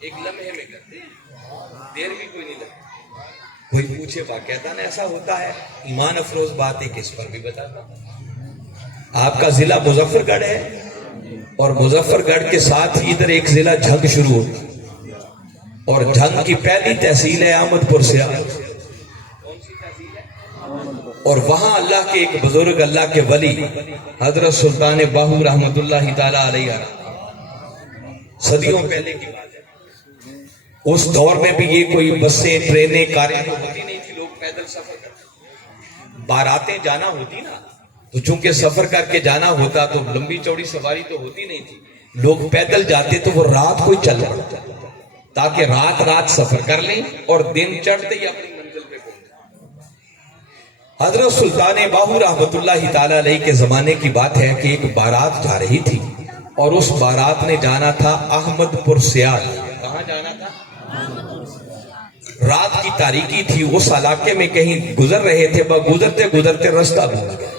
ایک لمحے میں کرتے ہیں، دیر بھی کوئی نہیں لگتی. کوئی پوچھے پوچھے باقاعدہ نا ایسا ہوتا ہے؟ ایمان افروز بات ایک اس پر بھی بتاتا ہوں۔ آپ کا ضلع مظفر گڑھ ہے اور مظفر گڑھ کے ساتھ ہی ادھر ایک ضلع جھنگ شروع ہوتا ہے اور جھنگ کی پہلی تحصیل ہے احمد پور سیال، اور وہاں اللہ کے ایک بزرگ اللہ کے ولی حضرت سلطان باہو رحمت اللہ تعالی علیہ، صدیوں پہلے کی بات ہے، اس دور میں بھی یہ کوئی بسیں ٹرینیں کاریں تو ہوتی نہیں تھی، لوگ پیدل سفر کرتے، باراتیں جانا ہوتی نا تو چونکہ سفر کر کے جانا ہوتا تو لمبی چوڑی سواری تو ہوتی نہیں تھی، لوگ پیدل جاتے تو وہ رات کو ہی چل پڑتا تاکہ رات سفر کر لیں اور دن چڑھتے ہی اپنی منزل پہ پہنچ جائیں۔ حضرت سلطان باہو رحمت اللہ تعالی علیہ کے زمانے کی بات ہے کہ ایک بارات جا رہی تھی اور اس بارات نے جانا تھا احمد پور سیال۔ کہاں جانا تھا؟ رات کی تاریکی تھی، اس علاقے میں کہیں گزر رہے تھے، گزرتے گزرتے رستہ بھول گئے،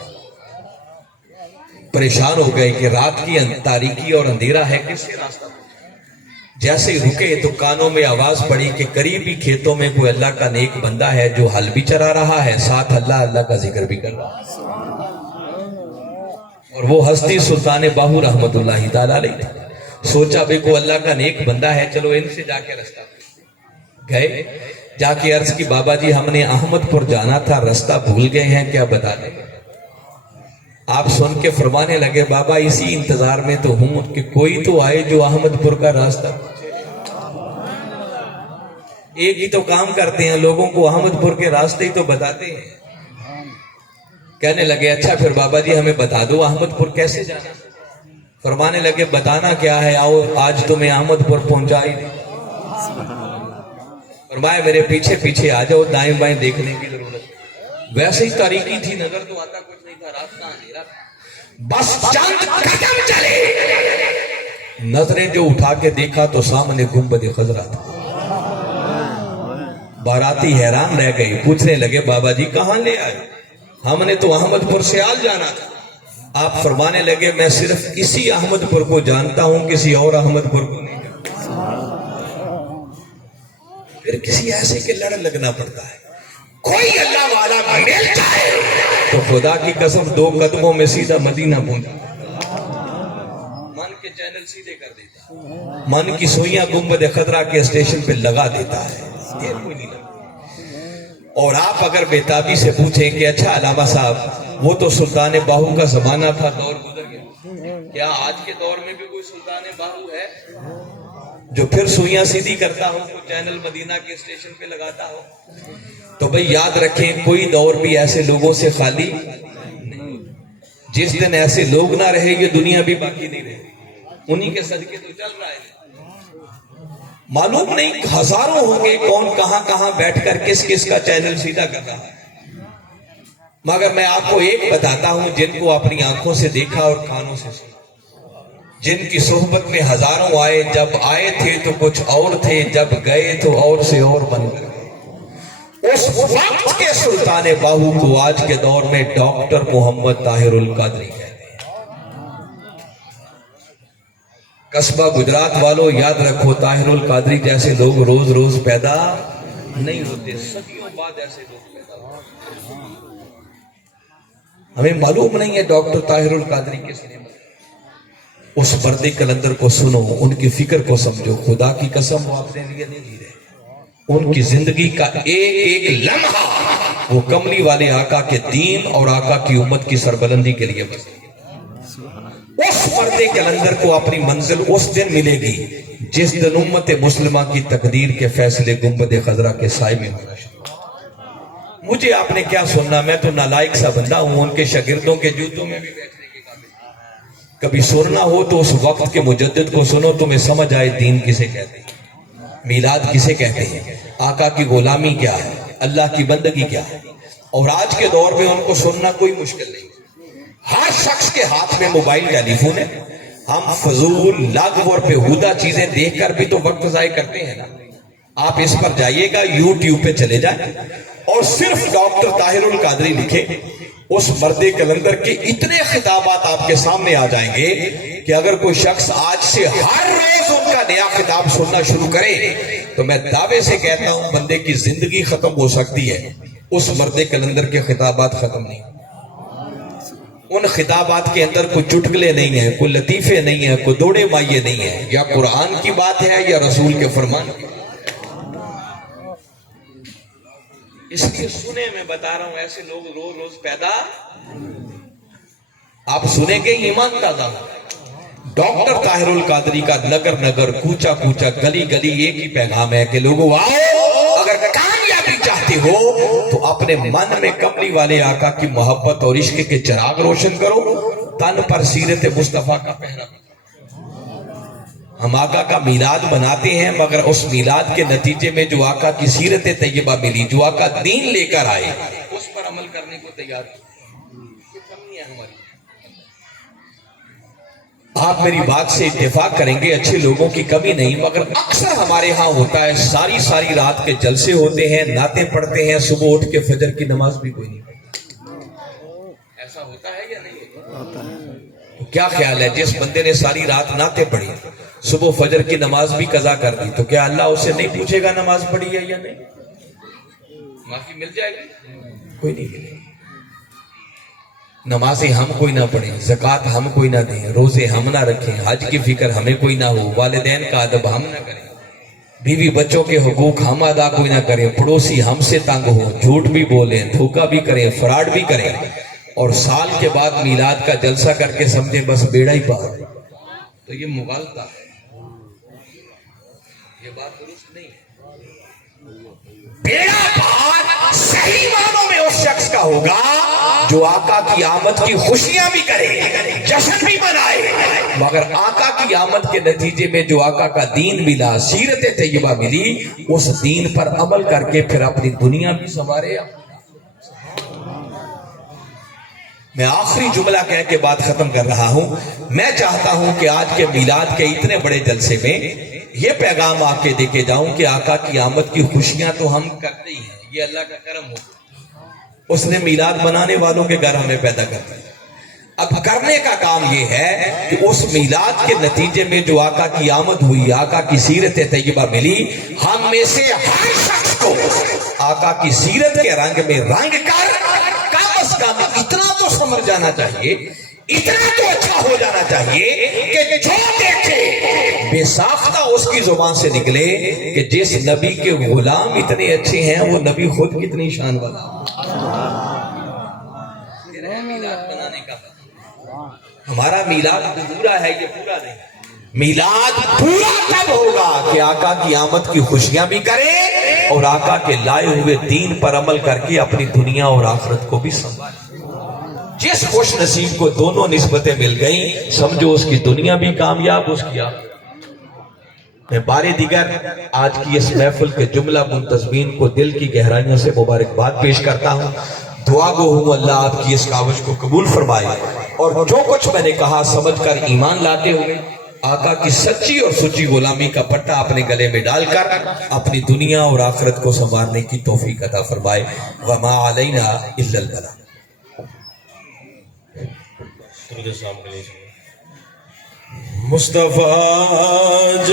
پریشان ہو گئے کہ رات کی تاریکی اور اندھیرا ہے، کس سے راستہ پوچھا؟ جیسے ہی رکے تو کانوں میں آواز پڑی کہ قریبی کھیتوں میں کوئی اللہ کا نیک بندہ ہے جو ہل بھی چرا رہا ہے، ساتھ اللہ کا ذکر بھی کر رہا ہے، اور وہ ہستی سلطان باہو رحمت اللہ تعالی علیہ۔ سوچا بھئی کوئی اللہ کا نیک بندہ ہے، چلو ان سے جا کے رستہ گئے، جا کے عرض کی بابا جی ہم نے احمد پور جانا تھا، رستہ بھول گئے ہیں، کیا بتا دیں؟ آپ سن کے فرمانے لگے بابا اسی انتظار میں تو ہوں کہ کوئی تو آئے جو احمد پور کا راستہ پوچھے۔ ایک ہی تو کام کرتے ہیں، لوگوں کو احمد پور کے راستے ہی تو بتاتے ہیں۔ کہنے لگے اچھا پھر بابا جی ہمیں بتا دو احمد پور کیسے جانا۔ فرمانے لگے بتانا کیا ہے، آؤ آج تمہیں احمد پور پہنچائی دیں۔ فرمایا میرے پیچھے پیچھے آ جاؤ، دائیں بائیں دیکھنے کی ضرورت ہے۔ ویسے ہی تاریکی تھی، نظر تو آتا کچھ نہیں تھا، رات کا اندھیرا تھا، بس چند قدم چلے، نظریں جو اٹھا کے دیکھا تو سامنے گنبد خضرا تھا۔ باراتی حیران رہ گئی، پوچھنے لگے بابا جی کہاں لے آئے؟ ہم نے تو احمد پور سیال جانا تھا۔ آپ فرمانے لگے میں صرف اسی احمد پور کو جانتا ہوں، کسی اور احمد پور کو نہیں جانتا۔ پھر کسی ایسے کے لڑ لگنا پڑتا ہے، کوئی اللہ والا مل جائے تو خدا کی قسم 2 قدموں میں سیدھا مدینہ پہنچا، من کے چینل سیدھے کر دیتا، من کی سوئیاں گنبد خضرا کے اسٹیشن پہ لگا دیتا ہے، یہ کوئی نہیں لگا۔ اور آپ اگر بیتابی سے پوچھیں کہ اچھا علامہ صاحب وہ تو سلطان باہو کا زمانہ تھا، دور گزر گیا، کیا آج کے دور میں بھی کوئی سلطان باہو ہے جو پھر سوئیاں سیدھی کرتا ہو، کوئی چینل مدینہ کے اسٹیشن پہ لگاتا ہو؟ تو بھئی یاد رکھیں کوئی دور بھی ایسے لوگوں سے خالی نہیں، جس دن ایسے لوگ نہ رہے یہ دنیا بھی باقی نہیں رہے گی، انہی کے صدقے تو چل رہا ہے۔ معلوم نہیں ہزاروں ہوں گے کون کہاں کہاں بیٹھ کر کس کس کا چینل سیدھا کر رہا ہے، مگر میں آپ کو ایک بتاتا ہوں جن کو اپنی آنکھوں سے دیکھا اور کانوں سے سنا، جن کی صحبت میں ہزاروں آئے، جب آئے تھے تو کچھ اور تھے، جب گئے تو اور سے اور بن گئے۔ اس وقت کے سلطان باہو کو آج کے دور میں ڈاکٹر محمد طاہر القادری کہتے ہیں۔ قصبہ گجرات والوں یاد رکھو طاہر القادری جیسے لوگ روز روز پیدا نہیں ہوتے، صدیوں بعد ایسے لوگ پیدا ہوتے۔ ہمیں معلوم نہیں ہے ڈاکٹر طاہر القادری کس نے، اس مرد کلندر کو سنو، ان کی فکر کو سمجھو، خدا کی قسم وہ اپنے لیے نہیں جی رہے، ان کی زندگی کا ایک ایک لمحہ وہ کملی والے آقا کے دین اور آقا کی امت کی سربلندی کے لیے بس۔ اس مرد کلندر کو اپنی منزل اس دن ملے گی جس دن امت مسلمہ کی تقدیر کے فیصلے گنبد خضرا کے سائے میں ہونا شروع۔ مجھے آپ نے کیا سننا، میں تو نالائق سا بندہ ہوں، ان کے شاگردوں کے جوتوں میں بھی بیٹھنے کے قابل۔ کبھی سننا ہو تو اس وقت کے مجدد کو سنو، تمہیں سمجھ آئے دین کسے کہتے ہیں، میلاد کسے کہتے ہیں، آقا کی غلامی کیا ہے، اللہ کی بندگی کیا ہے۔ اور آج کے دور میں ان کو سننا کوئی مشکل نہیں، ہر شخص کے ہاتھ میں موبائل ٹیلی فون ہے، ہم فضول لغو اور بیہودہ چیزیں دیکھ کر بھی تو وقت ضائع کرتے ہیں نا۔ آپ اس پر جائیے گا، یوٹیوب پہ چلے جائیں اور صرف ڈاکٹر طاہر القادری لکھیں، اس مرد کلندر کے اتنے خطابات آپ کے سامنے آ جائیں گے کہ اگر کوئی شخص آج سے ہر روز ان کا نیا خطاب سننا شروع کرے تو میں دعوے سے کہتا ہوں بندے کی زندگی ختم ہو سکتی ہے، اس مرد کلندر کے خطابات ختم نہیں۔ ان خطابات کے اندر کوئی چٹکلے نہیں ہیں، کوئی لطیفے نہیں ہیں، کوئی دوڑے مائیے نہیں ہیں، یا قرآن کی بات ہے یا رسول کے فرمان کی۔ اس لیے سنے میں بتا رہا ہوں، ایسے لوگ روز روز پیدا آپ سنیں گے ایمان تازہ۔ ڈاکٹر طاہر القادری کا نگر نگر کوچا کوچا گلی گلی ایک ہی پیغام ہے کہ لوگوں آؤ، اگر کامیابی چاہتے ہو تو اپنے من میں کملی والے آقا کی محبت اور عشق کے چراغ روشن کرو، تن پر سیرت مصطفیٰ کا پہرا۔ ہم آقا کا میلاد مناتے ہیں، مگر اس میلاد کے نتیجے میں جو آقا کی سیرت طیبہ ملی، جو آقا دین لے کر آئے، اس پر عمل کرنے کو تیار یہ کمی ہے ہماری۔ آپ میری بات سے اتفاق کریں گے، اچھے لوگوں کی کمی نہیں، مگر اکثر ہمارے ہاں ہوتا ہے ساری رات کے جلسے ہوتے ہیں، نعتیں پڑھتے ہیں، صبح اٹھ کے فجر کی نماز بھی کوئی نہیں پڑھتا۔ ایسا ہوتا ہے یا نہیں ہوتا ہے؟ کیا خیال ہے جس بندے نے ساری رات نعتیں پڑھی، صبح فجر کی نماز بھی قضا کر دی، تو کیا اللہ اسے نہیں پوچھے گا نماز پڑھی ہے یا نہیں؟ معافی مل جائے گی؟ کوئی نہیں ملے گی۔ نمازیں ہم کوئی نہ پڑھیں، زکوٰۃ ہم کوئی نہ دیں، روزے ہم نہ رکھیں، حج کی فکر ہمیں کوئی نہ ہو، والدین کا ادب ہم نہ کریں، بیوی بچوں کے حقوق ہم ادا کوئی نہ کریں، پڑوسی ہم سے تنگ ہو، جھوٹ بھی بولیں، دھوکہ بھی کریں، فراڈ بھی کریں، اور سال کے بعد میلاد کا جلسہ کر کے سمجھیں بس بیڑا ہی پار، تو یہ مغالطہ ہے، یہ بات درست نہیں ہے۔ بیڑا پار صحیح معنوں میں اس شخص کا ہوگا جو آقا کی آمد کی خوشیاں بھی کرے، جشن بھی منائے، مگر آقا کی آمد کے نتیجے میں جو آقا کا دین ملا، سیرت طیبہ ملی، اس دین پر عمل کر کے پھر اپنی دنیا بھی سنوارے۔ میں آخری جملہ کہہ کے بات ختم کر رہا ہوں۔ میں چاہتا ہوں کہ آج کے میلاد کے اتنے بڑے جلسے میں یہ پیغام آپ کے دے کے جاؤں کہ آقا کی آمد کی خوشیاں تو ہم کرتے ہی ہیں، یہ اللہ کا کرم ہو، اس نے میلاد منانے والوں کے گھر ہمیں پیدا کر دیا۔ اب کرنے کا کام یہ ہے کہ اس میلاد کے نتیجے میں جو آقا کی آمد ہوئی، آقا کی سیرت طیبہ ملی، ہم میں سے ہر شخص کو آقا کی سیرت کے رنگ میں رنگ کر کم از کم اتنا تو سمجھ جانا چاہیے، اتنا تو اچھا ہو جانا چاہیے کہ جو دیکھے بے ساختہ اس کی زبان سے نکلے کہ جس نبی کے غلام اتنے اچھے ہیں وہ نبی خود کتنی شان والا۔ میلاد بنانے کا ہمارا میلاد ادھورا ہے، یہ پورا نہیں۔ میلاد پورا کب ہوگا کہ آقا کی آمد کی خوشیاں بھی کرے اور آقا کے لائے ہوئے دین پر عمل کر کے اپنی دنیا اور آخرت کو بھی سنبھالے۔ جس خوش نصیب کو دونوں نسبتیں مل گئیں، سمجھو اس کی دنیا بھی کامیاب، اس کی آخرت۔ میں بارے دیگر آج کی اس محفل کے جملہ منتظمین کو دل کی گہرائیوں سے مبارکباد پیش کرتا ہوں۔ دعا گو ہوں اللہ آپ کی اس کاوش کو قبول فرمائے، اور جو کچھ میں نے کہا سمجھ کر ایمان لاتے ہوئے آقا کی سچی اور سچی غلامی کا پٹا اپنے گلے میں ڈال کر اپنی دنیا اور آخرت کو سنوارنے کی توفیق عطا فرمائے۔ وما علینا الا البلاغ۔ مصطفیٰ